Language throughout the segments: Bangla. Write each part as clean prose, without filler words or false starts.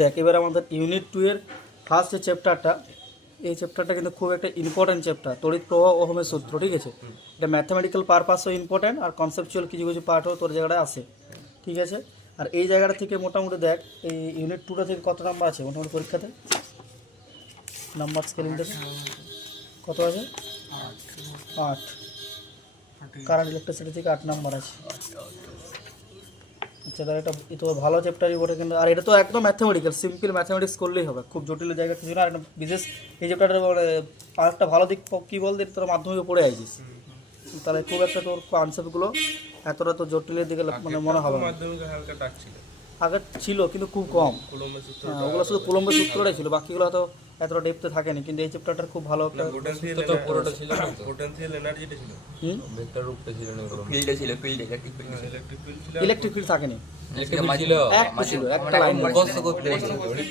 দেখ এবার আমাদের ইউনিট 2 এর ফার্স্ট যে চ্যাপ্টারটা, এই চ্যাপ্টারটা কিন্তু খুব একটা ইম্পর্টেন্ট চ্যাপ্টার, তড়িৎ প্রবাহ ওহমের সূত্র। ঠিক আছে, এটা ম্যাথামেটিক্যাল পারপাসও ইম্পর্টেন্ট আর কনসেপচুয়াল কিছু কিছু পার্টও তোর জায়গাটা আছে। ঠিক আছে, আর এই জায়গাটা থেকে মোটামুটি দেখ এই ইউনিট 2টা থেকে কত নাম্বার আছে মোটামুটি পরীক্ষাতে? নাম্বার স্কেলিং থেকে কত আছে? 8। কারেন্ট ইলেকট্রিসিটি থেকে 8 নাম্বার আছে। আচ্ছা, তাহলে এটা তো ভালো চ্যাপ্টারই বটে, কিন্তু আর এটা তো একদম ম্যাথামেটিক্যাল, সিম্পল ম্যাথামেটিক্স করলেই হবে, খুব জটিল জায়গা কিছু না। আর বিশেষ এই চ্যাপ্টারটা আর একটা ভালো দিক কী বলতে, তোর মাধ্যমিকে পড়ে আইছিস, তাহলে খুব একটা তোর কনসেপ্টগুলো এতটা তো জটিলের দিকে মানে মনে হবে না। আগে ছিল কিন্তু খুব কম, ওগুলো শুধু কুলম্বের সূত্রটাই ছিল, বাকিগুলো তো এতটা ডেপথে থাকেনি। কিন্তু এই চ্যাপ্টারটা খুব ভালো একটা পুরোটা ছিল, পোটেনশিয়াল এনার্জিটা ছিল, ভেক্টর রূপটা ছিল না, ফিল্ডটা ছিল, ফিল্ড ইলেকট্রিক ফিল্ড ছিল, ইলেকট্রিক ফিল্ড থাকেনি, একটা লাইন মুখস্থ করতে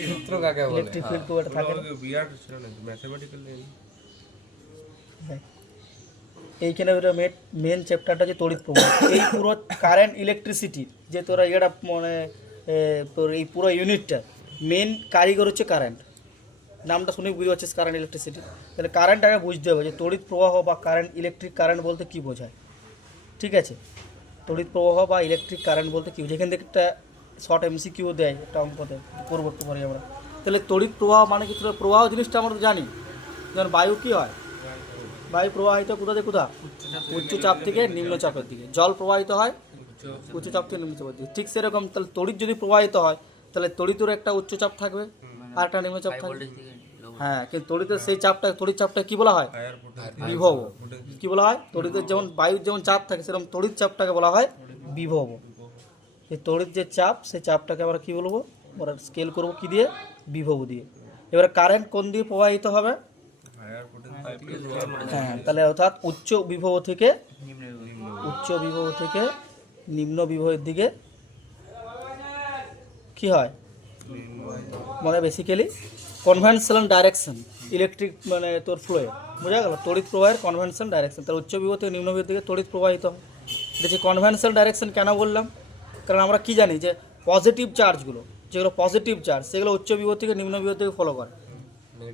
সূত্র কাকে বলে, ইলেকট্রিক ফিল্ড খুব একটা থাকে না। বিয়ার ছিল না ম্যাথমেটিক্যাল। এইখানে মেন চ্যাপ্টারটা যে তড়িৎ প্রবাহ, এই পুরো কারেন্ট ইলেকট্রিসিটি যে তোরা এটা মানে তোর এই পুরো ইউনিটটা মেন কারিগর হচ্ছে কারেন্ট। নামটা শুনে বুঝতে পারছিস কারেন্ট ইলেকট্রিসিটি, তাহলে কারেন্টটাকে বুঝতে হবে যে তড়িৎ প্রবাহ বা কারেন্ট ইলেকট্রিক কারেন্ট বলতে কী বোঝায়। ঠিক আছে, তড়িৎ প্রবাহ বা ইলেকট্রিক কারেন্ট বলতে কী বোঝায়, এখান থেকে একটা শর্ট এমসিকিউ দেয় একটা অঙ্কতে, পরবর্তী পারি আমরা। তাহলে তড়িৎ প্রবাহ মানে কি? প্রবাহ জিনিসটা আমরা তো জানি, যেমন বায়ু কী হয়, বায়ু প্রবাহিত কোথা থেকে কোথা? উচ্চ চাপ থেকে নিম্ন চাপের দিকে। জল প্রবাহিত হয় উচ্চ চাপ থেকে নিম্ন চাপের দিকে। ঠিক সেরকম তাহলে তড়িৎ যদি প্রবাহিত হয় তাহলে তড়িতের একটা উচ্চ চাপ থাকবে আর একটা নিম্ন চাপ থাকবে। হ্যাঁ, কিন্তু তড়িতের সেই চাপটা, তড়িৎ চাপটা কি বলা হয়? বিভব। কি বলা হয়? তড়িতের যেমন বায়ুর যেমন চাপ থাকে সেরকম তড়িৎ চাপটাকে বলা হয় বিভব। এই তড়িৎ যে চাপ, সেই চাপটাকে আমরা কি বলবো? আমরা স্কেল করব কি দিয়ে? বিভব দিয়ে। এবার কারেন্ট কোন দিয়ে প্রবাহিত হবে? হ্যাঁ, তাহলে অর্থাৎ উচ্চ বিভব থেকে নিম্ন বিভবের দিকে কি হয় মানে বেসিক্যালি কনভেনশনাল ডাইরেকশন ইলেকট্রিক মানে তোর ফ্লোয়ে, বোঝা গেল? তড়িৎ প্রবাহের কনভেনশনাল ডাইরেকশন, তাহলে উচ্চ বিভব থেকে নিম্ন বিভবের দিকে তড়িৎ প্রবাহিত হয়। এটা যে কনভেনশনাল ডাইরেকশন কেন বললাম? কারণ আমরা কি জানি যে পজিটিভ চার্জগুলো, যেগুলো পজিটিভ চার্জ, সেগুলো উচ্চ বিভব থেকে নিম্ন বিভব থেকে ফলো করে।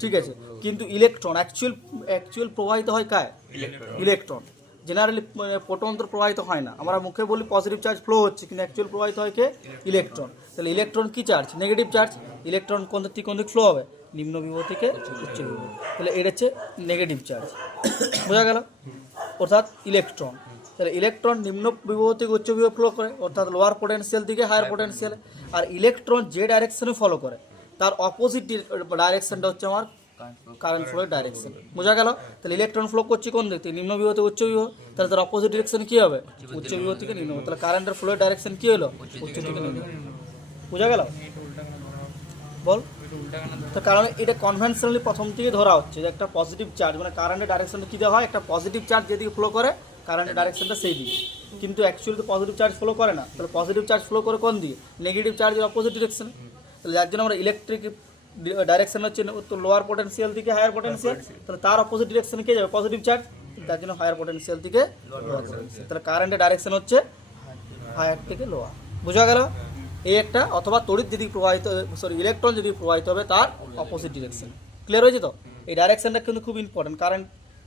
ঠিক আছে, কিন্তু ইলেকট্রন অ্যাকচুয়াল প্রবাহিত হয় কায়? ইলেকট্রন। জেনারেলি প্রোটন তো প্রবাহিত হয় না, আমরা মুখে বলি পজিটিভ চার্জ ফ্লো হচ্ছে, কিন্তু অ্যাকচুয়াল প্রবাহিত হয় কে? ইলেকট্রন। তাহলে ইলেকট্রন কি চার্জ? Negative charge. ইলেকট্রন কোন দিক ফ্লো হবে? নিম্ন বিভব থেকে উচ্চ বিভব। তাহলে এটা হচ্ছে নেগেটিভ চার্জ, বোঝা গেল? অর্থাৎ ইলেকট্রন, তাহলে ইলেকট্রন নিম্ন বিভব থেকে উচ্চ বিভব ফ্লো করে, অর্থাৎ লোয়ার পোটেনশিয়াল থেকে হায়ার পোটেনশিয়াল। আর ইলেকট্রন যে ডাইরেকশনে ফলো করে তার অপোজিট ডাইরেকশনটা হচ্ছে আমার কারেন্ট ফ্লোর ডাইরেকশন, বোঝা গেল? তাহলে ইলেকট্রন ফ্লো করছে কোন দিক থেকে? নিম্ন বিভব থেকে উচ্চ বিভব, তাহলে তার অপোজিট ডিরেকশন কী হবে? উচ্চ বিভব থেকে নিম্ন বিভব। তাহলে কারেন্টের ফ্লোর ডাইরেকশন কী হলো? উচ্চ থেকে নিম্ন, বোঝা গেল? বল। তো কারণ এটা কনভেনশনালি প্রথম থেকে ধরা হচ্ছে যে একটা পজিটিভ চার্জ মানে কারেন্টের ডাইরেকশনটা কী দেওয়া হয়? একটা পজিটিভ চার্জ যেদিকে ফ্লো করে কারেন্টের ডাইরেকশনটা সেই দিকে, কিন্তু অ্যাকচুয়ালি তো পজিটিভ চার্জ ফ্লো করে না। তাহলে পজিটিভ চার্জ ফ্লো করে কোন দিকে? নেগেটিভ চার্জের অপোজিট ডিরেকশনে। তাহলে যার জন্য আমরা ইলেকট্রিক ডাইরেকশন হচ্ছে তো লোয়ার পোটেনশিয়াল থেকে হায়ার পোটেনশিয়াল, তাহলে তার অপোজিট ডিরেকশনে কে যাবে? পজিটিভ চার্জ, তার জন্য হায়ার পোটেনশিয়াল থেকে লোয়ার পোটেনশিয়াল। তাহলে কারেন্টের ডাইরেকশন হচ্ছে হায়ার থেকে লোয়ার, বোঝা গেল? এই একটা, অথবা তড়িৎ যদি প্রবাহিত ইলেকট্রন যদি প্রবাহিত হবে তার অপোজিট ডিরেকশন। ক্লিয়ার হয়েছে তো? এই ডাইরেকশনটা কিন্তু খুব ইম্পর্টেন্ট,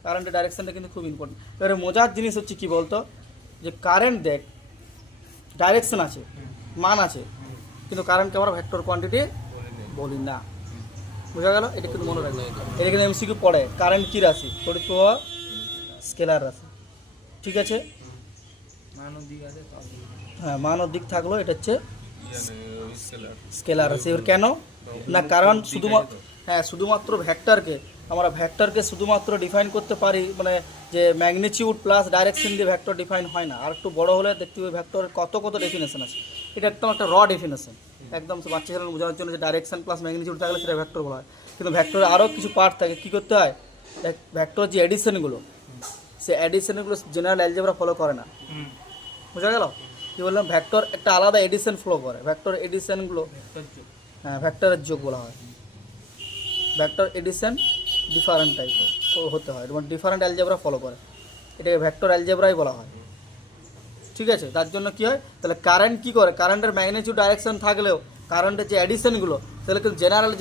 কারেন্টের ডাইরেকশনটা কিন্তু খুব ইম্পর্টেন্ট। এবারে মজার জিনিস হচ্ছে কি বলতো, যে কারেন্ট দেখ ডাইরেকশন আছে, মান আছে, কিন্তু কারেন্টকে আমরা ভেক্টর কোয়ান্টিটি বলি না, বোঝা গেল? এটা কিন্তু মনে রাখবে, এটা কিন্তু এমসিকিউ পড়ে। কারেন্ট কী রাশি? তড়িৎ প্রবাহ স্কেলার রাশি। ঠিক আছে, হ্যাঁ, মান ও দিক থাকলো, এটা হচ্ছে স্কেলার রাশি। এবার কেন না? কারণ শুধুমাত্র ভেক্টরকে শুধুমাত্র ডিফাইন করতে পারি, মানে যে ম্যাগনিটিউড প্লাস ডাইরেকশন দিয়ে ভেক্টর ডিফাইন হয় না। আর একটু বড় হলে দেখতে হবে ভেক্টরের কত ডেফিনেশন আছে। এটা একদম একটা র ডেফিনেশন, একদম বাচ্চা ছেলে বোঝানোর জন্য যে ডাইরেকশন প্লাস ম্যাগনিটিউড থাকলে সেটা ভেক্টর বলা হয়। কিন্তু ভেক্টরে আরও কিছু পার্ট থাকে। কী করতে হয়? ভেক্টর যে অ্যাডিশনগুলো, সে অ্যাডিশনগুলো জেনারেল অ্যালজেব্রা ফলো করে না, বোঝা গেল? কী বললাম? ভেক্টর একটা আলাদা এডিশন ফলো করে। ভেক্টর এডিশনগুলো, হ্যাঁ, ভেক্টরের যোগ বলা হয়। ভেক্টর এডিশন ডিফারেন্ট টাইপের হতে হয়, এবং ডিফারেন্ট অ্যালজেব্রা ফলো করে, এটাকে ভেক্টর অ্যালজেব্রাই বলা হয়। ঠিক ঠিক আছে, তার জন্য কি হয়, তাহলে কারেন্ট কি করে, কারেন্টের ম্যাগনিটিউড ডাইরেকশন থাকলেও কারেন্টের যে অ্যাডিশনগুলো তাহলে কিন্তু জেনারেল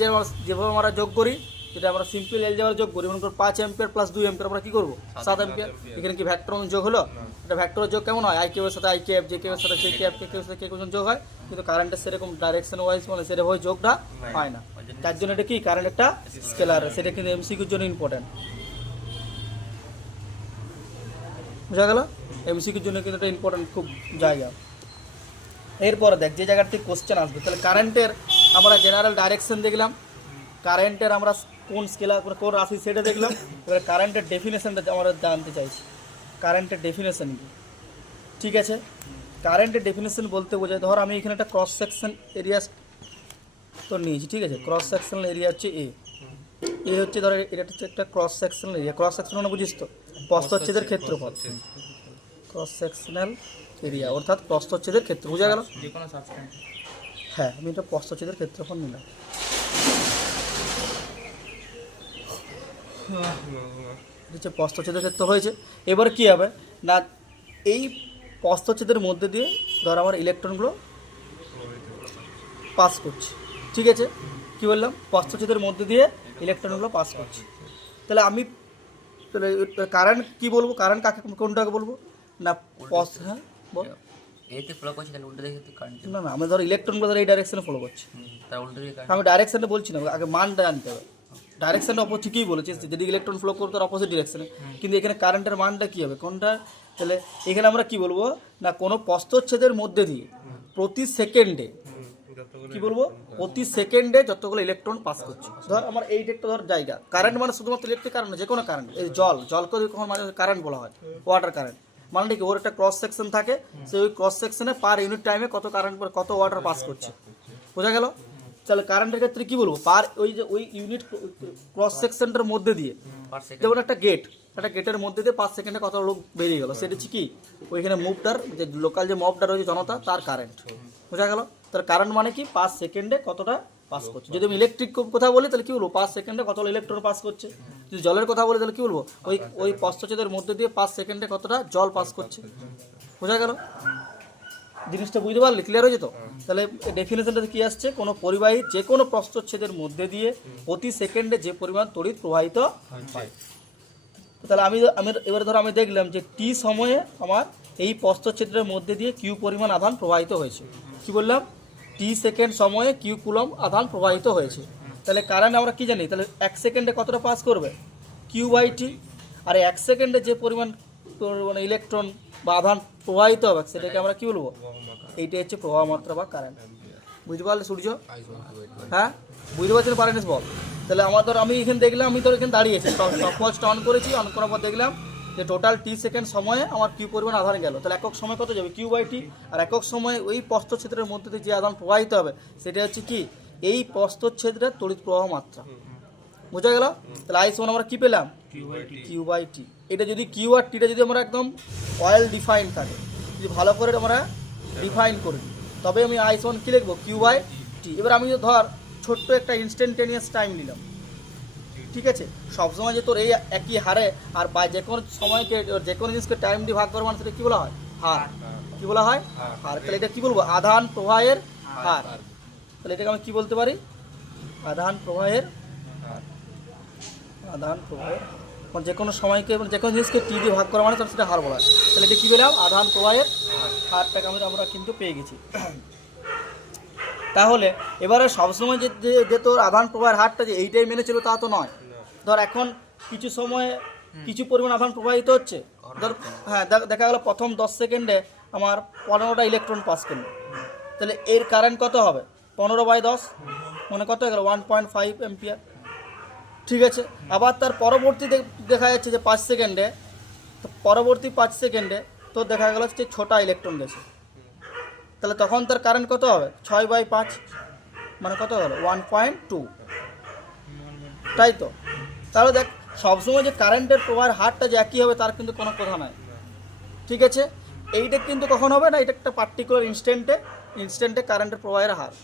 যেভাবে আমরা যোগ করি, যেটা আমরা সিম্পল এলজেব্রা যোগ করি, মনে করো 5 অ্যাম্পিয়ার প্লাস 2 অ্যাম্পিয়ার আমরা কী করবো 7 অ্যাম্পিয়ার। এখানে কি ভ্যাক্টর যোগ হলো, এটা ভ্যাক্টরের যোগ কেমন হয়, আই কেবের সাথে আই কেব, জে কেবের সাথে জে কেব, কে কেবের সাথে কে কেবের যোগ হয়, কিন্তু কারেন্টের সেরকম ডাইরেকশন ওয়াইজ মানে সেরকম যোগটা হয় না। তার জন্য এটা কি কারেন্ট একটা স্কেলার, সেটা কিন্তু এমসিকিউর জন্য ইম্পর্টেন্ট, বুঝা গেল, এমসিকিউর জন্য কিন্তু এটা ইম্পর্টেন্ট খুব জায়গা। এরপরে দেখ যে জায়গার থেকে কোশ্চেন আসবে, তাহলে কারেন্টের আমরা জেনারেল ডাইরেকশন দেখলাম, কারেন্টের আমরা কোন স্কেলার কোন রাশি সেটা দেখলাম, এবার কারেন্টের ডেফিনেশনটা আমরা জানতে চাইছি, কারেন্টের ডেফিনেশন কি। ঠিক আছে, কারেন্টের ডেফিনেশন বলতে বোঝায়, ধর আমি এখানে একটা ক্রস সেকশন এরিয়া তো নিয়েছি, ঠিক আছে, ক্রস সেকশনাল এরিয়া হচ্ছে এ হচ্ছে ধর এটা হচ্ছে একটা cross sectional area, cross section মানে বুঝিস তো প্রস্থচ্ছেদের ক্ষেত্রফল, ক্রস সেকশনাল এরিয়া অর্থাৎ প্রস্থচ্ছেদের ক্ষেত্র, বোঝা গেল। হ্যাঁ, আমি এটা প্রস্থচ্ছেদের ক্ষেত্রফল নিলাম, হচ্ছে প্রস্থচ্ছেদের ক্ষেত্র হয়েছে। এবার কি হবে না, এই প্রস্থচ্ছেদের মধ্যে দিয়ে ধর আমার ইলেকট্রনগুলো পাস করছে, ঠিক আছে, কি বললাম, প্রস্থচ্ছেদের মধ্যে দিয়ে ইলেকট্রনগুলো পাস করছে। তাহলে আমি তাহলে কারেন্ট কি বলবো, কারেন্ট কাকে কোনটাকে বলবো না, হ্যাঁ বল, এতে ফলো করছে তাহলে উল্টো দিকে কারেন্ট, না না আমি ধর ইলেকট্রনগুলো ধর এই ডাইরেকশনে ফলো করছি, তার উল্টো দিকে আমি ডাইরেকশনটা বলছি না, আগে মানটা জানতে হবে। ডাইরেকশনটা ঠিকই বলেছিস, যদি ইলেকট্রন ফ্লো করতো তার অপোজিট ডিরেকশনে, কিন্তু এখানে কারেন্টের মানটা কী হবে কোনটা, তাহলে এখানে আমরা কি বলবো না, কোনো প্রস্থচ্ছেদের মধ্যে দিয়ে প্রতি সেকেন্ডে কি বলবো, প্রতি সেকেন্ডে যতগুলো ইলেকট্রন পাস করছে। ধর আমার এই একটা ধর জায়গা, কারেন্ট মানে শুধুমাত্র ইলেকট্রিক কারেন্ট, যে কোনো কারেন্ট, এই জলকে কখন মানে কারেন্ট বলা হয়, ওয়াটার কারেন্ট, মানে কি ওর একটা ক্রস সেকশন থাকে, সেই ওই ক্রস সেকশনে পার ইউনিট টাইমে কত কারেন্ট কত ওয়াটার পাস করছে, বোঝা গেল। তাহলে কারেন্টের ক্ষেত্রে কি বলবো, পার ওই যে ওই ইউনিট ক্রস সেকশনটার মধ্যে দিয়ে, যেমন একটা গেটের মধ্যে দিয়ে 5 সেকেন্ডে কত লোক বেরিয়ে গেল, সেটা হচ্ছে কি ওইখানে মুভটার যে লোকাল যে মবটা রয়েছে জনতা তার কারেন্ট, বোঝা গেল। তাহলে কারেন্ট মানে কি 5 সেকেন্ডে কতটা পাস করছে। যদি আমি ইলেকট্রিক কথা বলি তাহলে কি বলবো, 5 সেকেন্ডে কতটা ইলেকট্রন পাস করছে। যদি জলের কথা বলি তাহলে কি বলবো, ওই প্রস্থচ্ছেদের মধ্যে দিয়ে 5 সেকেন্ডে কতটা জল পাস করছে, বোঝা গেল। জিনিসটা বুঝতে পারলি, ক্লিয়ার হয়ে যেত। তাহলে ডেফিনেশনটা কি আসছে, কোনো পরিবাহী যে কোনো প্রস্থচ্ছেদের মধ্যে দিয়ে প্রতি সেকেন্ডে যে পরিমাণ তড়িৎ প্রবাহিত হয়। তাহলে আমি এবারে ধরো আমি দেখলাম যে টি সময়ে আমার এই প্রস্থচ্ছেদের মধ্যে দিয়ে কিউ পরিমাণ আধান প্রবাহিত হয়েছে, কি বললাম, টি সেকেন্ড সময়ে কিউ কুলম আধান প্রবাহিত হয়েছে। তাহলে কারেন্ট আমরা কি জানি, তাহলে 1 সেকেন্ডে কতটা পাস করবে, কিউ বাই টি। আর 1 সেকেন্ডে যে পরিমাণ মানে ইলেকট্রন বা আধান প্রবাহিত হবে সেটাকে আমরা কি বলবো, এইটা হচ্ছে প্রবাহ মাত্রা বা কারেন্ট। বুঝতে পারলে সূর্য, হ্যাঁ বুঝতে পারছেন পারেন বল। তাহলে আমার ধর আমি এখানে দেখলাম, আমি ধর এখানে দাঁড়িয়েছি, টপওয়াচটা অন করেছি, অন করার পর দেখলাম যে টোটাল টি সেকেন্ড সময়ে আমার কিউ পরিমাণ আধান গেল। তাহলে একক সময় কত যাবে, কিউ বাই টি। আর একক সময় ওই প্রস্থচ্ছেদের মধ্যে দিয়ে যে আধান প্রবাহিত হবে সেটা হচ্ছে কি এই প্রস্থচ্ছেদের তড়িৎ প্রবাহ মাত্রা, বোঝা গেল। তাহলে আই সমান আমরা কি পেলাম, কিউ বাই টি। এটা যদি কিউ আর টিটা যদি আমরা একদম ওয়েল ডিফাইন থাকে, যদি ভালো করে আমরা ডিফাইন করি তবে আমি আই সমান কী লিখবো, কিউ বাই টি। এবার আমি ধর ছোট্ট একটা ইনস্ট্যান্টেনিয়াস টাইম নিলাম, ঠিক আছে, সবসময় যে তোর এই একই হারে আর বা যে কোনো সময়কে যে কোনো জিনিসকে টাইম দিয়ে ভাগ করবো, সেটা কী বলা হয়, হার। কী বলা হয়, হার। তাহলে এটা কী বলবো, আধান প্রবাহের হার। তাহলে এটাকে আমি কী বলতে পারি, আধান প্রবাহের মানে যে কোনো সময়কে যে কোনো জিনিসকে টি দিয়ে ভাগ করা মানে সেটা হার বলা হয়। তাহলে এটা কী পেলাম, আধান প্রবাহের হারটাকে আমরা কিন্তু পেয়ে গেছি। তাহলে এবারে সবসময় যে তোর আধান প্রবাহের হারটা যে এইটাই মেনে ছিল তা তো নয়। ধর এখন কিছু সময়ে কিছু পরিমাণ আধান প্রবাহিত হচ্ছে, ধর হ্যাঁ দেখা গেলো প্রথম 10 সেকেন্ডে আমার 15টা ইলেকট্রন পাস করলো, তাহলে এর কারেন্ট কত হবে, 15/10 মানে কত হয়ে গেল 1.5 অ্যাম্পিয়ার, ঠিক আছে। আবার তার পরবর্তী দেখা যাচ্ছে যে 5 সেকেন্ডে, তো পরবর্তী 5 সেকেন্ডে তো দেখা গেল যে 6টা ইলেকট্রন গেছে, তাহলে তখন তার কারেন্ট কত হবে, 6/5 মানে কত হলো 1.2, তাই তো। তাহলে দেখ সবসময় যে কারেন্টের প্রবাহের হারটা যে একই হবে তার কিন্তু কোনো কথা নাই, ঠিক আছে। এইটা কিন্তু কখন হবে না, এটা একটা পার্টিকুলার ইনস্ট্যান্টে কারেন্টের প্রবাহের হার।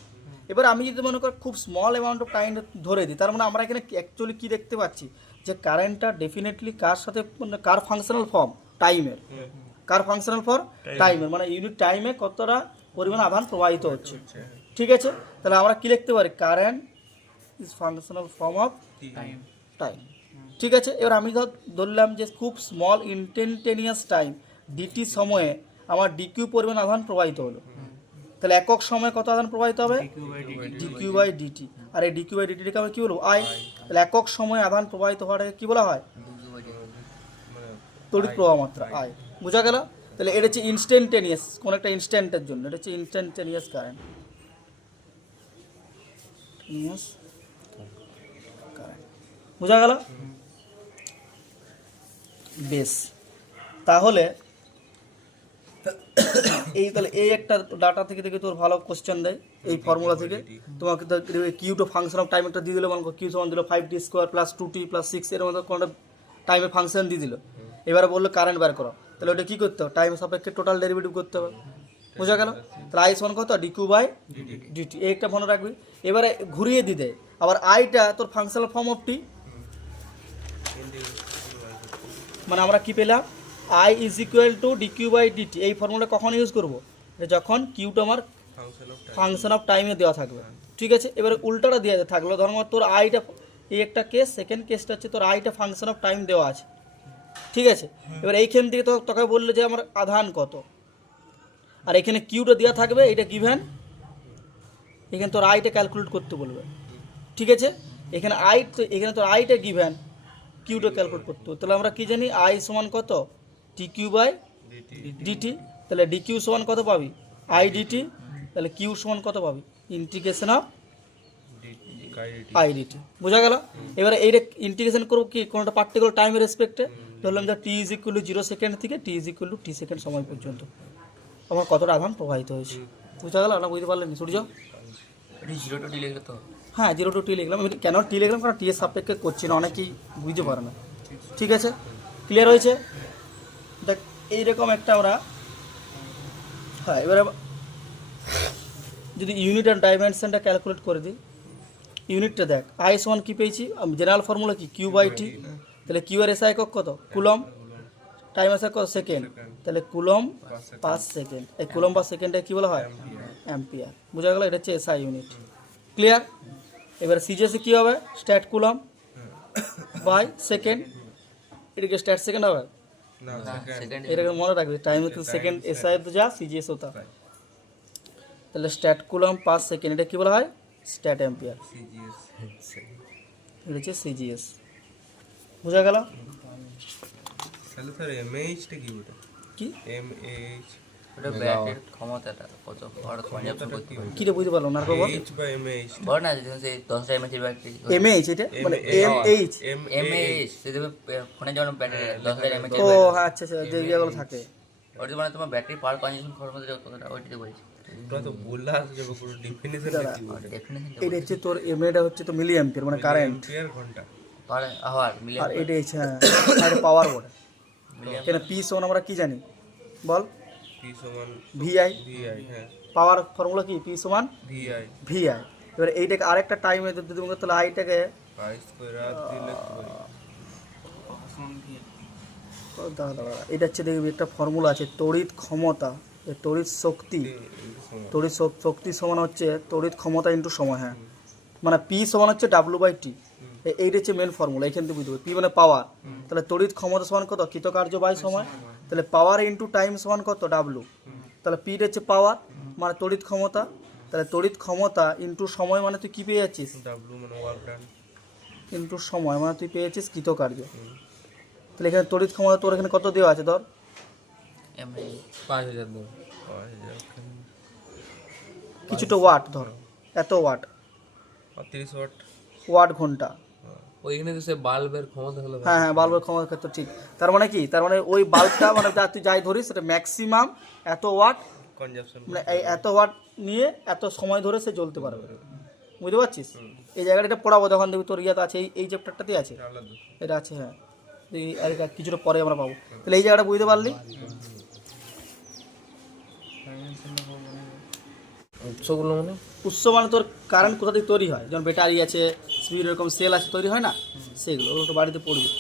এবার আমি যদি মনে করি খুব স্মল অ্যামাউন্ট অফ টাইম ধরে দিই, তার মানে আমরা এখানে অ্যাকচুয়ালি কী দেখতে পাচ্ছি যে কারেন্টটা ডেফিনেটলি কার সাথে মানে কার ফাংশনাল ফর্ম, টাইমের। কার ফাংশনাল ফর টাইমের, মানে ইউনিট টাইমে কতটা পরিমাণ আধান প্রবাহিত হচ্ছে। ঠিক আছে, তাহলে আমরা কি লিখতে পারি, current is functional form of time. ঠিক আছে, এবার আমি ধরলাম যে খুব স্মল ইনস্ট্যান্টেনিয়াস টাইম ডিটি সময়ে আমার ডিকিউ পরিমাণ আধান প্রবাহিত হলো, তাহলে একক সময়ে কত আধান প্রবাহিত হবে, ডিকিউ বাই ডিটি। আর এই ডিকিউ বাই ডিটিকে আমরা কী বলবো, আই। তাহলে একক সময়ে আধান প্রবাহিত হওয়াটাকে কী বলা হয়, তড়িৎ প্রবাহ মাত্রা, আই। বোঝা গেল? তাহলে এটা হচ্ছে ইনস্ট্যান্টেনিয়াস, কোন একটা ইনস্ট্যান্টের জন্য, এটা হচ্ছে ইনস্ট্যান্টেনিয়াস কারেন্ট। বোঝা গেল? বেশ, তাহলে এই একটা ডাটা থেকে তোর ভালো কোশ্চেন দেয়, এই ফর্মুলা থেকে তোমাকে Q to function of time একটা দিয়ে দিল, মানে কিউ সমান দিল 5t square plus 2t plus 6, এর মধ্যে কোনটা টাইমের ফাংশন দিয়ে দিল। এবারে বললো কারেন্ট বের করো, তাহলে ওটা কী করতে হবে, টাইম সাপেক্ষে টোটাল ডেরিভেটিভ করতে হবে। বোঝা গেল? তাহলে আই সমান কত, ডিকিউ বাই ডিটি, এই একটা মনে রাখবি। এবারে ঘুরিয়ে দিতে আবার আইটা তোর ফাংশনাল ফর্ম অফ টি, মানে আমরা কি পেলাম, I is equal to dQ by dt. এই ফর্মুলা কখন ইউজ করবো, যখন কিউটা আমার ফাংশন অফ টাইমে দেওয়া থাকবে। ঠিক আছে, এবারে উল্টাটা দেওয়া থাকলো, ধর তোর আইটা, এই একটা কেস, সেকেন্ড কেসটা হচ্ছে তোর আইটা ফাংশন অফ টাইম দেওয়া আছে। ঠিক আছে, এবার এইখান থেকে তো তোকে বললো যে আমার আধান কত, আর এখানে কিউটা দেওয়া থাকবে, এটা গিভেন, এখানে তোর আইটা ক্যালকুলেট করতে বলবে। ঠিক আছে, এখানে এখানে তোর আইটা গিভেন, কিউটা ক্যালকুলেট করতে হবে। তাহলে আমরা কি জানি, আই সমান কত, ডিকিউ বাই ডিটি। তাহলে ডিকিউ সমান কত পাবি, আই ডিটি। তাহলে কিউ সমান কত পাবি, ইন্টিগ্রেশন অফ আই ডিটি। বোঝা গেল? এবারে এইটা ইন্টিগ্রেশন করবো কি, কোনোটা পার্টিকুলার টাইমের রেসপেক্টে, ধরলাম যে T is equal to 0 second থেকে T is equal to T second সময় পর্যন্ত আমার কতটা আধান প্রবাহিত হয়েছে। বুঝা গেল না, বুঝতে পারলেন সূর্য? 0 to t লিখলে তো, হ্যাঁ 0 to t লিখলাম। কেন টি লিখলাম, কারণ টি এর সাপেক্ষে করছি না, অনেকেই বুঝতে পারে না। ঠিক আছে, ক্লিয়ার হয়েছে? দেখ এইরকম একটা আমরা, হ্যাঁ এবারে যদি ইউনিট অ্যান্ড ডাইমেনশনটা ক্যালকুলেট করে দিই, ইউনিটটা দেখ, আই সমান কী পেয়েছি, জেনারেল ফর্মুলা কি, কিউ বাই টি। তাহলে কিউ এর এসআই একক কত, কুলম, টাইম এসআই কত, সেকেন্ড। তাহলে কুলম পার সেকেন্ড, এই কুলম পার সেকেন্ডে কী বলা হয়, অ্যাম্পিয়ার। বোঝা গেল? এটা হচ্ছে এসআই ইউনিট। ক্লিয়ার? এবার সিজিএসে কী হবে, স্ট্যাট কুলম বাই সেকেন্ড, এটাকে স্ট্যাট সেকেন্ড হবে, এটাকে মনে রাখবে, টাইম সেকেন্ড এসআই তো যা সিজিএস হতা। তাহলে স্ট্যাট কুলম পার সেকেন্ড, এটা কী বলা হয়, স্ট্যাট অ্যাম্পিয়ার, এটা হচ্ছে সিজিএস। বোঝা গেল? তাহলে স্যার এমএইচটা কি, ওটা কি এমএইচ, ওটা ব্যাটারির ক্ষমতাটা কত পাওয়ার কনজাম্পশন করতে পারে, কিটা বুঝতে পারলাম না, আর বল। এইচ বা এমএইচ, বল না, যখন সেই 10 এমএএইচ ব্যাটারি, এমএইচ, এটা মানে এমএইচ, এমএএইচ সেটা ফোনে যেমন ব্যাটারি 10000 এমএএইচ, ও হ্যাঁ আচ্ছা আচ্ছা, যে ইয়েগুলো থাকে, ওটা মানে তোমার ব্যাটারি পাওয়ার কনজাম্পশন ক্ষমতা কতটা, ওইটাতে বলছি। তোরা তো বললা যাবে পুরো ডেফিনিশন কি বলে, ডেফিনেশনটা এটা হচ্ছে তোর এমএটা হচ্ছে তো মিলি অ্যাম্পিয়ার, মানে কারেন্ট, এম্পিয়ার ঘন্টা, পাওয়ার আওয়ার আর মিলিয়ন, এটা হচ্ছে হ্যাঁ এটা পাওয়ার বলে। এখানে পি সমান আমরা কি জানি বল, পি সমান ভিআই, ভিআই, হ্যাঁ পাওয়ার ফর্মুলা কি, পি সমান ভিআই, ভিআই। এবার এইটাকে আরেকটা টাইমে যদি তুমি তাহলে আইটাকে আই স্কয়ার আর দিলে কি বলে, দাঁড়া, এটা হচ্ছে দেখবি একটা ফর্মুলা আছে, তড়িৎ ক্ষমতা, এই তড়িৎ শক্তি, তড়িৎ শক্তি সমান হচ্ছে তড়িৎ ক্ষমতা ইন্টু সময়। হ্যাঁ মানে পি সমান হচ্ছে ডাব্লু বাই টি, এইটা হচ্ছে মেন ফর্মুলা, এখান থেকে বুঝতে হবে। পি মানে পাওয়ার, তাহলে তড়িৎ ক্ষমতা সমান কত, কৃতকার্য বাই সময়, তাহলে পাওয়ার ইন্টু টাইম সমান কত, ডাব্লু। তাহলে পিটা হচ্ছে পাওয়ার মানে তড়িৎ ক্ষমতা, তাহলে তড়িৎ ক্ষমতা ইন্টু সময় মানে তুই কী পেয়ে যাচ্ছিস, ডাব্লু মানে ওয়ার্ক ডান, ইন্টু সময় মানে তুই পেয়েছিস কৃতকার্য। তাহলে এখানে তড়িৎ ক্ষমতা তোর এখানে কত দেওয়া আছে, ধর এমএএইচ 5000 দাও, কিছুটা ওয়াট, ধর এত ওয়াট, 30 ওয়াট, ওয়াট ঘন্টা। ওইখানে তো সে বাল্বের ক্ষমতা হলো, হ্যাঁ হ্যাঁ বাল্বের ক্ষমতার ক্ষেত্রে ঠিক। তার মানে কি, তার মানে ওই বাল্বটা মানে যা তুই যাই ধরিস সেটা ম্যাক্সিমাম এত ওয়াট, কনজাম্পশন, মানে এই এত ওয়াট নিয়ে এত সময় ধরে সে জ্বলতে পারবে। বুঝতে পারছিস? এই জায়গাটা এটা পড়াবো যখন দেখবি তোর ইয়েতে আছে, এই চ্যাপ্টারটাতেই আছে, আলাদা এটা আছে। হ্যাঁ এই আর কিছুটা পরে আমরা পাবো। তাহলে এই জায়গাটা বুঝতে পারলি, উৎসগুলো মানে উৎস মানে তোর কারেন্ট কোথা থেকে তৈরি হয়, যেমন ব্যাটারি আছে, স্পিড এরকম সেল আছে, তৈরি হয় না, সেগুলো ওটা বাড়িতে পড়বি।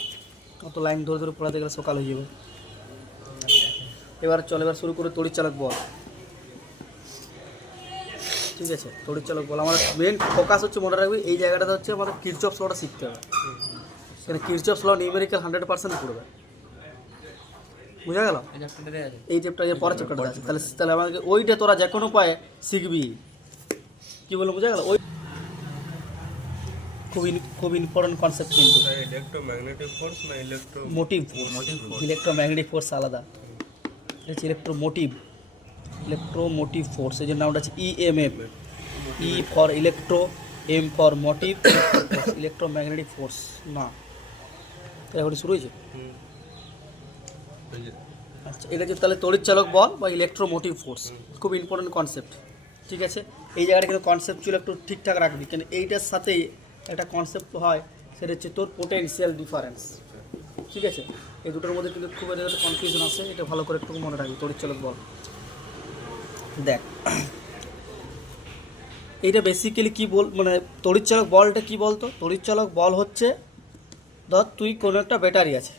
অত লাইন ধরে ধরে পড়াতে গেলে সকাল হয়ে যাবে। এবার চল, এবার শুরু করে তড়িৎচালক বল। ঠিক আছে, তড়িৎচালক বল আমার মেন ফোকাস হচ্ছে, মনে রাখবি এই জায়গাটাতে হচ্ছে আমাদের কিরচফস লটা শিখতে হবে। এখানে কিরচফস ল নিউমেরিক্যাল 100% পড়বে, বুঝা গেল? এই চ্যাপ্টার এর পরের চ্যাপ্টারটা আছে, তাহলে তাহলে আমাকে ওইটা তোরা যে কোনো উপায়ে শিখবি। কি বলবো, বুঝা গেল? ওই খুব ইম্পর্টেন্ট কনসেপ্ট কিন্তু। ইলেকট্রোম্যাগনেটিক ফোর্স না মোটিভ ইলেকট্রোম্যাগনেটিক ফোর্স আলাদা, এটা হচ্ছে ইলেকট্রোমোটিভ ফোর্স। এই জন্য নামটা হচ্ছে EMF. E for electro, M for motive, electromagnetic force না। এখন শুরু হয়েছে। আচ্ছা, এটা হচ্ছে তাহলে তড়িৎচালক বল বা ইলেকট্রোমোটিভ ফোর্স, খুব ইম্পর্টেন্ট কনসেপ্ট। ঠিক আছে, এই জায়গাটা কিন্তু কনসেপ্টচুয়াল একটু ঠিকঠাক রাখবি, কেন এইটার সাথেই একটা কনসেপ্ট হয়, সেটা হচ্ছে তোর পোটেনশিয়াল ডিফারেন্স। ঠিক আছে, এই দুটোর মধ্যে কিন্তু খুব একটা কনফিউশন আছে, এটা ভালো করে একটু মনে রাখবি। তড়িৎচালক বল দেখ, এইটা বেসিক্যালি কী বল, মানে তড়িৎচালক বলটা কী বলতো? তড়িৎচালক বল হচ্ছে, ধর তুই কোনো একটা ব্যাটারি আছে,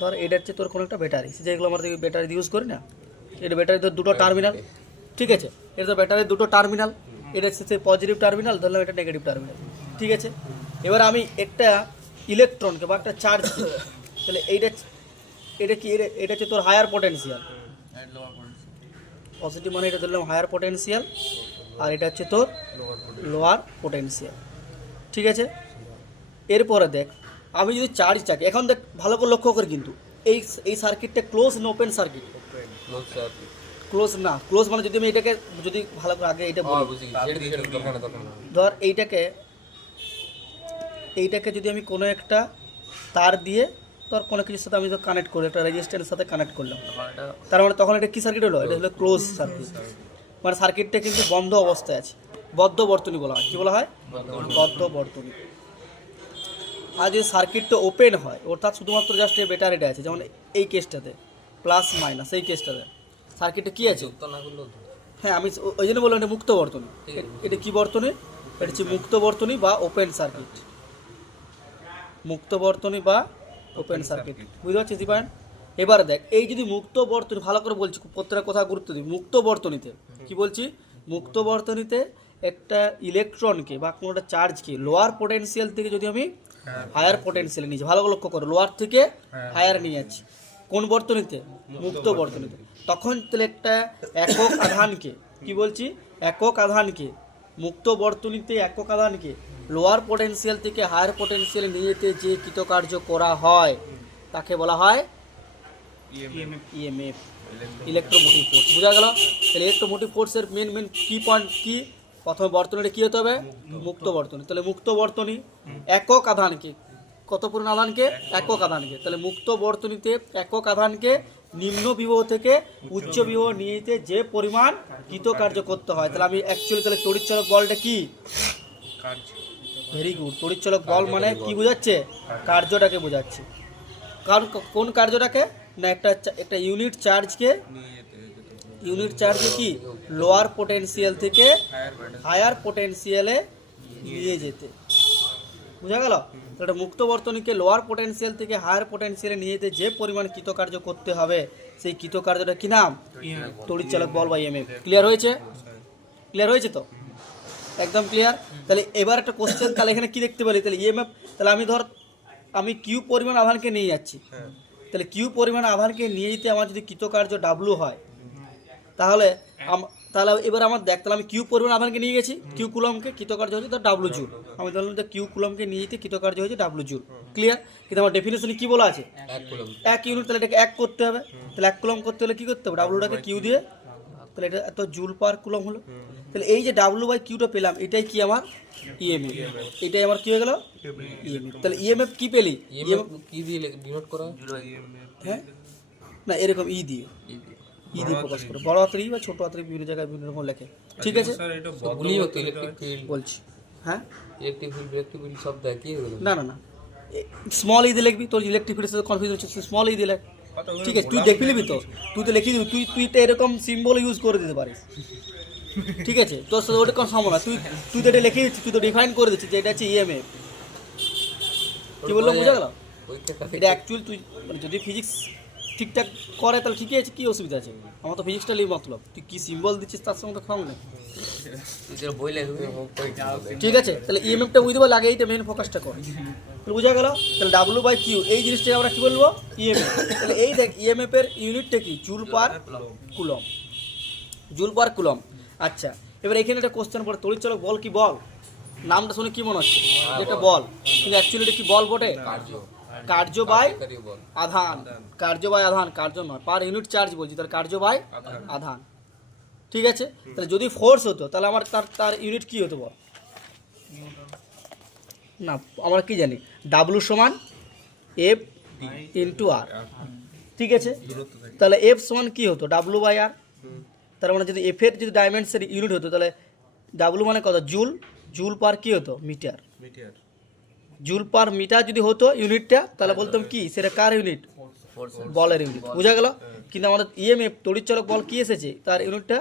ধর এটা হচ্ছে তোর কোনো একটা ব্যাটারি, যেগুলো আমরা ব্যাটারি ইউজ করি না, এটা ব্যাটারি তোর দুটো টার্মিনাল। ঠিক আছে, এটা তো ব্যাটারির দুটো টার্মিনাল, এটা হচ্ছে পজিটিভ টার্মিনাল, ধরলাম এটা নেগেটিভ টার্মিনাল। ঠিক আছে, এবার আমি একটা ইলেকট্রনকে বা একটা চার্জ, তাহলে এটা কি, এটা হচ্ছে তোর হায়ার পটেনশিয়াল। পজিটিভ মানে এটা ধরলাম হায়ার পটেনশিয়াল, আর এটা হচ্ছে তোর লোয়ার পটেনশিয়াল। ঠিক আছে, এরপরে দেখ, আমি যদি চার্জটাকে, এখন দেখ ভালো করে লক্ষ্য করি, কিন্তু এই সার্কিটটা ক্লোজ না ওপেন সার্কিট? ক্লোজ না, ক্লোজ মানে যদি আমি এটাকে যদি ভালো করে আগে এটা বলি, ধর এইটাকে যদি আমি কোনো একটা তার দিয়ে ধর কোনো কিছুর সাথে আমি তো কানেক্ট করি, একটা রেজিস্ট্যান্সের সাথে কানেক্ট করলাম, তার মানে তখন এটা কি সার্কিট হলো? এটা হলো ক্লোজ সার্কিট, মানে সার্কিটটা কিন্তু বন্ধ অবস্থায় আছে, বদ্ধ বর্তনী বলা হয়। কি বলা হয়? বদ্ধ বর্তনী। আর যদি সার্কিটটা ওপেন হয়, অর্থাৎ শুধুমাত্র জাস্ট এই ব্যাটারিটা আছে, যেমন এই কেসটাতে প্লাস মাইনাস, এই কেসটাতে সার্কিটে কি আছে? হ্যাঁ, আমি ওই জন্য বললাম এটা মুক্ত বর্তনী। এটা কি বর্তনী? এটা হচ্ছে মুক্ত বর্তনী বা ওপেন সার্কিট। মুক্ত বর্তনী বা ওপেন সার্কিট, বুঝতে পারছিস দীপায়ন? এবারে দেখ, এই যদি মুক্ত বর্তনী, ভালো করে বলছি, প্রত্যেকটা কথা গুরুত্ব দিই। মুক্ত বর্তনীতে কি বলছি? মুক্ত বর্তনীতে একটা ইলেকট্রনকে বা কোনো একটা চার্জকে লোয়ার পোটেনশিয়াল থেকে যদি আমি হায়ার পোটেনশিয়ালে নিয়েছি, ভালো করে লক্ষ্য করো, লোয়ার থেকে হায়ার নিয়ে যাচ্ছি, কোন বর্তনীতে? মুক্ত বর্তনীতে। তখন তাহলে একটা একক আধানকে, কি বলছি, একক আধানকে মুক্ত বর্তনীতে একক আধানকে লোয়ার পোটেনশিয়াল থেকে হায়ার পোটেনশিয়ালে নিয়ে যেতে যে কৃতকার্য করা হয় তাকে বলা হয় ইএমএফ, ইলেকট্রোমোটিভ ফোর্স। বোঝা গেল? তাহলে ইলেকট্রোমোটিভ ফোর্সের মেন কি পয়েন্ট কি? প্রথমে বর্তনীটা কী হতে হবে? মুক্ত বর্তনী। তাহলে মুক্ত বর্তনী একক আধানকে, কত পরিমাণ আধানকে? একক আধানকে। তাহলে মুক্ত বর্তনীতে একক আধানকে নিম্ন বিভব থেকে উচ্চ বিভব নিয়ে যেতে যে পরিমাণ কৃতকার্য করতে হয়, তাহলে আমি অ্যাকচুয়ালি তাহলে তড়িৎচালক বলটা কি? Very good. তড়িৎচালক বল মানে কি বোঝাচ্ছে? কার্যটাকে বোঝাচ্ছে। কারণ কোন কার্যটাকে? না একটা ইউনিট চার্জকে কি লোয়ার পোটেনশিয়াল থেকে হায়ার পোটেনশিয়ালে নিয়ে যেতে। বুঝা গেল? তাহলে মুক্ত বর্তনীকে লোয়ার পোটেনশিয়াল থেকে হায়ার পোটেনশিয়ালে নিয়ে যেতে যে পরিমাণ কৃতকার্য করতে হবে, সেই কৃতকার্যটা কি নাম? তড়িৎচালক বল বা ইএমএফ। ক্লিয়ার হয়েছে? ক্লিয়ার হয়েছে তো? একদম ক্লিয়ার। তাহলে এবার একটা কোশ্চেন, তাহলে এখানে কি দেখতে পারি? তাহলে ইএমএফ, তাহলে আমি কিউ পরিমাণ আধানকে নিয়ে যাচ্ছি, তাহলে কিউ পরিমাণ আধানকে নিয়ে যেতে আমার যদি কৃতকার্য ডাব্লু হয়, তাহলে এবার আমার দেখ, তাহলে আমি কিউ পরিমাণ আধানকে নিয়ে গেছি, কিউ কুলমকে, কৃতকার্য হচ্ছে তার ডাব্লু জুল। আমি ধরলাম যে কিউ কুলমকে নিয়ে যেতে কৃতকার্য হয়েছে ডাব্লু জুল। ক্লিয়ার? কিন্তু আমার ডেফিনেশনে কি বলা আছে? এক ইউনিট, তাহলে এটাকে এক করতে হবে। তাহলে এক কুলম করতে হলে কি করতে হবে? ডাব্লুটাকে কিউ দিয়ে, তাহলে এটা এত জুল পার কুলম হলো। তাহলে এই যে ডাব্লু বাই কিউটা পেলাম, এটাই কি আমার ইএমএফ, এটাই আমার কি হয়ে গেল? ইএমএফ। তাহলে ইএমএফ কি পেলি? ইএমএফ কি দিয়ে ডিনোট করা? হ্যাঁ, না এরকম ই দিয়ে প্রকাশ করে, বড় হাতের ই বা ছোট হাতের বিভিন্ন জায়গায় বিভিন্ন রকম লেখে। ঠিক আছে, বলছি। হ্যাঁ, ইলেকট্রিক ফিল্ড সব দেখি না স্মল ই দিয়ে লিখবি, তোর ইলেকট্রিক ফিল্ডের সাথে কনফিউজ হচ্ছে, স্মল ই দিয়ে লেখ। ঠিক আছে, তুই দেখবি লিখবি, তুই তো লিখে দিবি, তুই তো এরকম সিম্বল ইউজ করে দিতে পারিস। ঠিক আছে, তোর সাথে ওটা কোনো সম্ভব না, তুই তো এটা লিখে দিচ্ছিস, তুই তো ডিফাইন করে দিচ্ছিস যে এটা হচ্ছে ইএমএফ। কি বললাম, বুঝা গেল? এটা অ্যাকচুয়ালি তুই যদি ফিজিক্স ঠিকঠাক করে তাহলে ঠিকই আছে, কী অসুবিধা আছে? আমার তো ফিজিক্সটা লিভ মতলব, তুই কী সিম্বল দিচ্ছিস তার সঙ্গে তো সঙ্গে। তুই তোর বই লেখবি ঠিক আছে, তাহলে ইএমএফটা বুঝতে পারলে আগে এইটা মেন ফোকাসটা কর। তাহলে বোঝা গেল? তাহলে W/Q এই জিনিসটাকে আমরা কী বলবো? ইএমএফ। তাহলে এই দেখ ইএমএফ এর ইউনিটটা কি? Joule per coulomb. Joule per coulomb. আচ্ছা, এবার এখানে একটা কোশ্চেন পড়ে, তড়িৎচালক বল কি বল? নামটা শুনে কি মনে হচ্ছে? যেটা বল, কিন্তু অ্যাকচুয়ালি এটা কি বল বটে? কার্য বাই আধান। কার্য বাই আধান, কার্য নয়, পার ইউনিট চার্জ বলছি, তাহলে কার্য বাই আধান। ঠিক আছে, তাহলে যদি ফোর্স হতো তাহলে আমার তার ইউনিট কি হতো বল? না, আমরা কি জানি W সমান F ইন্টু R। ঠিক আছে, তাহলে F সমান কি হতো? W/R। তার মানে যদি F এর যদি ডাইমেনশন ইউনিট হতো তাহলে W মানে কত? জুল। জুল পার কি হতো? Metre. Metre. Joule per metre যদি হতো ইউনিটটা, তাহলে বলতাম কি সেটা কার ইউনিট? বলের ইউনিট। বোঝা গেল? কিন্তু আমাদের ইএমএফ তড়িৎচালক বল কি এসেছে? তার ইউনিটটা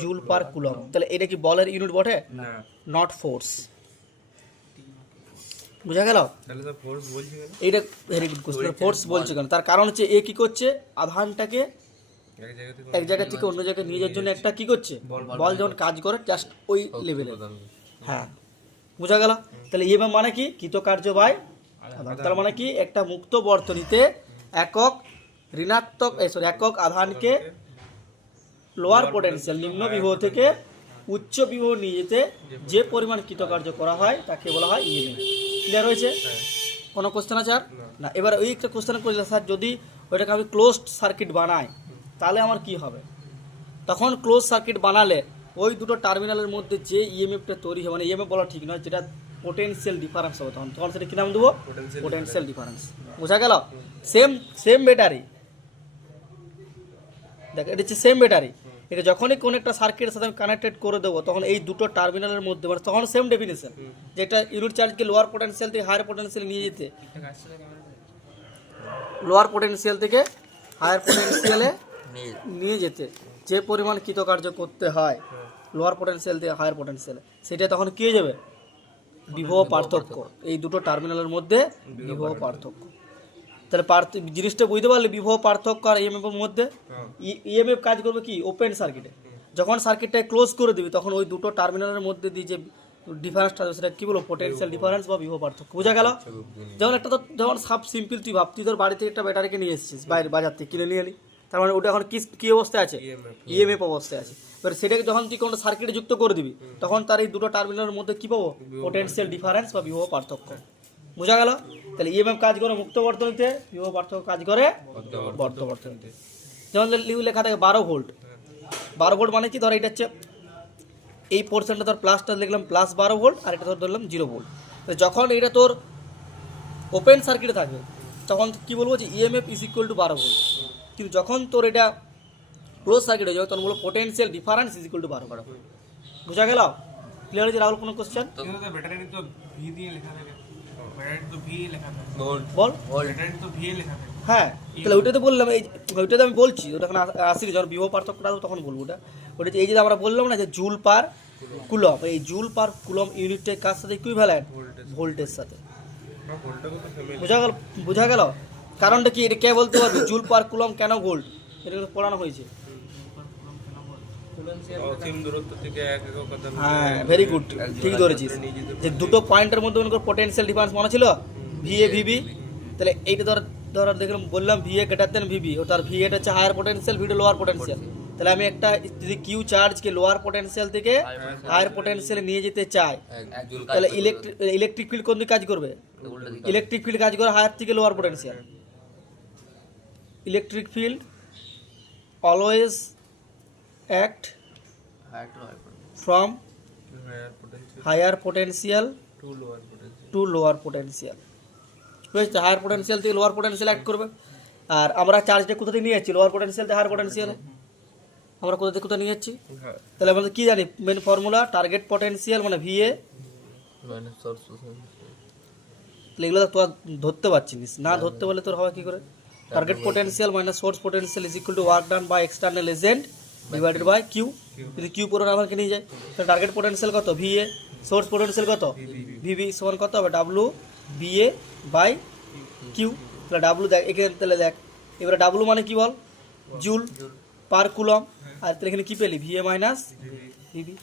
জুল পার কুলম। তাহলে এটা কি বলের ইউনিট বটে? না, নট ফোর্স। বোঝা গেল? তাহলে তো ফোর্স বলছি কেন? এইটা ভেরি গুড কোশ্চেন। ফোর্স বলছে কেন? তার কারণ হচ্ছে এ কি করছে? আধানটাকে এক জায়গা থেকে অন্য জায়গায় নিয়ে যাওয়ার জন্য একটা কি করছে? বল যখন কাজ করে জাস্ট ওই লেভেলে। হ্যাঁ, বোঝা গেল? তাহলে ইএমএফ মানে কি? কৃতকার্য বাই আধান। তার মানে কি? একটা মুক্ত বর্তনীতে একক ঋণাত্মক একক আধানকে লোয়ার পোটেনশিয়াল নিম্ন বিভব থেকে উচ্চ বিভব নিয়ে যেতে যে পরিমাণ কৃতকার্য করা হয় তাকে বলা হয় ইএমএফ। ক্লিয়ার হয়েছে? কোনো কোশ্চেন আছে আর? না। এবার ওই একটা কোশ্চেন করলে, স্যার যদি ওইটাকে আমি ক্লোজড সার্কিট বানাই তাহলে আমার কি হবে? তখন ক্লোজ সার্কিট বানালে ওই দুটো টার্মিনালের মধ্যে যে ইএমএফটা তৈরি হবে, মানে ইএমএফ বলা ঠিক নয়, যেটা পোটেনশিয়াল ডিফারেন্স হবে, তখন তখন সেটা কী নাম দেবো? Potential difference. বোঝা গেল? সেম ব্যাটারি, দেখ এটা হচ্ছে সেম ব্যাটারি, এটা যখনই কোনো একটা সার্কিটের সাথে আমি কানেক্টেড করে দেবো তখন এই দুটো টার্মিনালের মধ্যে মানে তখন সেম ডেফিনেশন, যেটা ইউনিট চার্জকে লোয়ার পোটেনশিয়াল থেকে হায়ার পোটেনশিয়াল নিয়ে যেতে, লোয়ার পোটেনশিয়াল থেকে হায়ার পোটেনশিয়ালে নিয়ে যেতে যে পরিমাণ কৃতকার্য করতে হয় লোয়ার পোটেনশিয়াল থেকে হায়ার পোটেনশিয়ালে, সেটা তখন কী হয়ে যাবে? বিভব পার্থক্য। এই দুটো টার্মিনালের মধ্যে বিভব পার্থক্য। তাহলে জিনিসটা বুঝতে পারলে বিভব পার্থক্য আর ইএমএফ এর মধ্যে। ইএমএফ কাজ করবে কি? ওপেন সার্কিটে। যখন সার্কিটটাকে ক্লোজ করে দিবি তখন ওই দুটো টার্মিনালের মধ্যে দিয়ে যে ডিফারেন্সটা সেটা কী বলবো? পোটেনশিয়াল ডিফারেন্স বা বিভব পার্থক্য। বোঝা গেল? যেমন একটা তো যেমন সাব সিম্পল তুই ভাব, তুই তোর বাড়ি থেকে একটা ব্যাটারিকে নিয়ে এসেছিস বাইরে বাজার থেকে কিনে নিয়ে এলি, তার মানে ওটা এখন কী অবস্থায় আছে? ইএমএফ অবস্থায় আছে। এবার সেটাকে যখন তুই কোনো সার্কিটে যুক্ত করে দিবি তখন তার এই দুটো টার্মিনালের মধ্যে কী পাবো? পোটেনশিয়াল ডিফারেন্স বা বিভব পার্থক্য। বোঝা গেল? তাহলে ইএমএফ কাজ করে মুক্ত বর্তনীতে, বিভব পার্থক্য কাজ করে বদ্ধ বর্তনীতে। যেমন লেখা থাকে 12 ভোল্ট। 12 ভোল্ট মানে কি? ধর এটা হচ্ছে এই পোর্শনটা তোর প্লাসটা লিখলাম প্লাস 12 ভোল্ট, আর এটা তোর ধরলাম 0 ভোল্ট। যখন এটা তোর ওপেন সার্কিটে থাকবে তখন কি বলবো? যে EMF is equal two 12 volt. কিন্তু যখন তোর এটা ক্লোজ সার্কিট হয়ে যাবে তখন বলবো potential difference is equal two 12 volt. বোঝা গেল? ক্লিয়ার হয়েছে রাহুল? কোনো কোশ্চেন? কিন্তু তো ব্যাটারি তো ভি দিয়ে লেখা থাকে, ব্যাটারি তো ভি লেখা থাকে, বল। ব্যাটারি তো ভি লেখা থাকে। হ্যাঁ, তাহলে ওইটা তো বললাম, এই ওইটা তো আমি বলছি, ওটা এখন আসি যখন বিভব পার্থক্যটা তখন বলবো ওটা। ওটা এই যে আমরা বললাম না যে জুল পার কুলম, এই জুল পার কুলম ইউনিটটা কার সাথে ইকুইভ্যালেন্ট? ভোল্টের সাথে। বোঝা গেল? কারণটা কি? এটা কে বলতে পারবে জুল পার কুলম কেন ভোল্ট? এটা পড়ানো হয়েছে। অসীম দূরত্ব থেকে এক একক আধান, হ্যাঁ, ভেরি গুড, ঠিক ধরেছিস। যে দুটো পয়েন্টের মধ্যে পোটেনশিয়াল ডিফারেন্স মনে ছিল ভিএ ভিবি। তাহলে এইটা ধর দেখলাম বললাম ভিএ গ্রেটার দেন ভিবি, ও তার ভিএটা হচ্ছে হায়ার পোটেনশিয়াল, ভিটা লোয়ার পোটেনশিয়াল। তাহলে আমি একটা যদি কিউ চার্জকে লোয়ার পোটেনশিয়াল থেকে হায়ার পোটেনশিয়ালে নিয়ে যেতে চাই তাহলে ইলেকট্রিক ফিল্ড কোন দিকে কাজ করবে? ইলেকট্রিক ফিল্ড কাজ করে হায়ার থেকে lower potential. Electric field always act from higher potential to lower potential। বুঝতে? হায়ার পোটেনশিয়াল থেকে লোয়ার পোটেনশিয়াল অ্যাক্ট করবে। আর আমরা চার্জটা কোথা থেকে নিয়ে যাচ্ছি? লোয়ার পোটেনশিয়াল থেকে হায়ার পোটেনশিয়ালে। আমরা কোথা থেকে কোথায় নিয়ে যাচ্ছি? তাহলে আমাদের কী জানি মেন ফর্মুলা? টার্গেট পোটেনশিয়াল মানে ভিএ। তাহলে এগুলো তোর ধরতে পারছিস না, ধরতে পারলে তোর হবে কী করে? Target potential minus source potential is equal to work done by external agent divided by Q. যদি কিউ পুরো আমাকে নিয়ে যায় তাহলে টার্গেট পোটেনশিয়াল কত? ভিএ। সোর্স পোটেনশিয়াল কত? ভিবি সমান কত হবে? W BA by Q. তাহলে ডাব্লু দেখ এখানে, তাহলে দেখ এবারে ডাব্লু মানে কি বল, জুল পার কুলম, আর তাহলে এখানে কি পেলি, ভিএ মাইনাস ভিবি।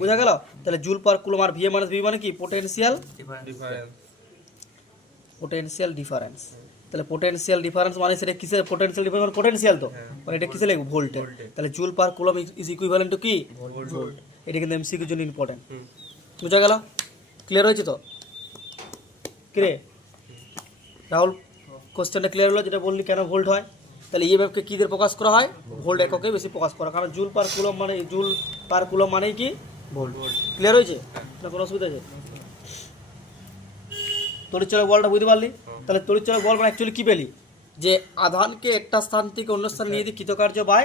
বোঝা গেল? তাহলে জুল পার কুলম আর ভিএ মাইনাস ভিবি মানে কি, পোটেনশিয়াল ডিফারেন্স পোটেনশিয়াল ডিফারেন্স। তাহলে পোটেনশিয়াল ডিফারেন্স মানে সেটা কিসের, পোটেনশিয়াল ডিফারেন্স মানে পোটেনশিয়াল তো, মানে এটা কিসে লিখব, ভোল্টে। তাহলে joule per coulomb is equivalent to কি, ভোল্ট। এটা কিন্তু এমসিকিউর জন্য ইম্পর্টেন্ট। বুঝা গেল? ক্লিয়ার হয়েছে তো? ক্লিয়ার রাহুল? কোশ্চেনটা ক্লিয়ার হলো, যেটা বললি কেন ভোল্ট হয়। তাহলে ইএমএফকে কী দিয়ে প্রকাশ করা হয়, ভোল্ট এককে বেশি প্রকাশ করা, কারণ জুল পার কুলম মানে, জুল পার কুলম মানেই কি ভোল্ট। ক্লিয়ার হয়েছে না, কোনো অসুবিধা আছে? তড়িৎচালক বলটা বুঝতে পারলি? তাহলে তড়িৎচালক বল মানে অ্যাকচুয়ালি কী পেলি, যে আধানকে একটা স্থান থেকে অন্য স্থানে নিয়ে দিয়ে কৃতকার্য বাই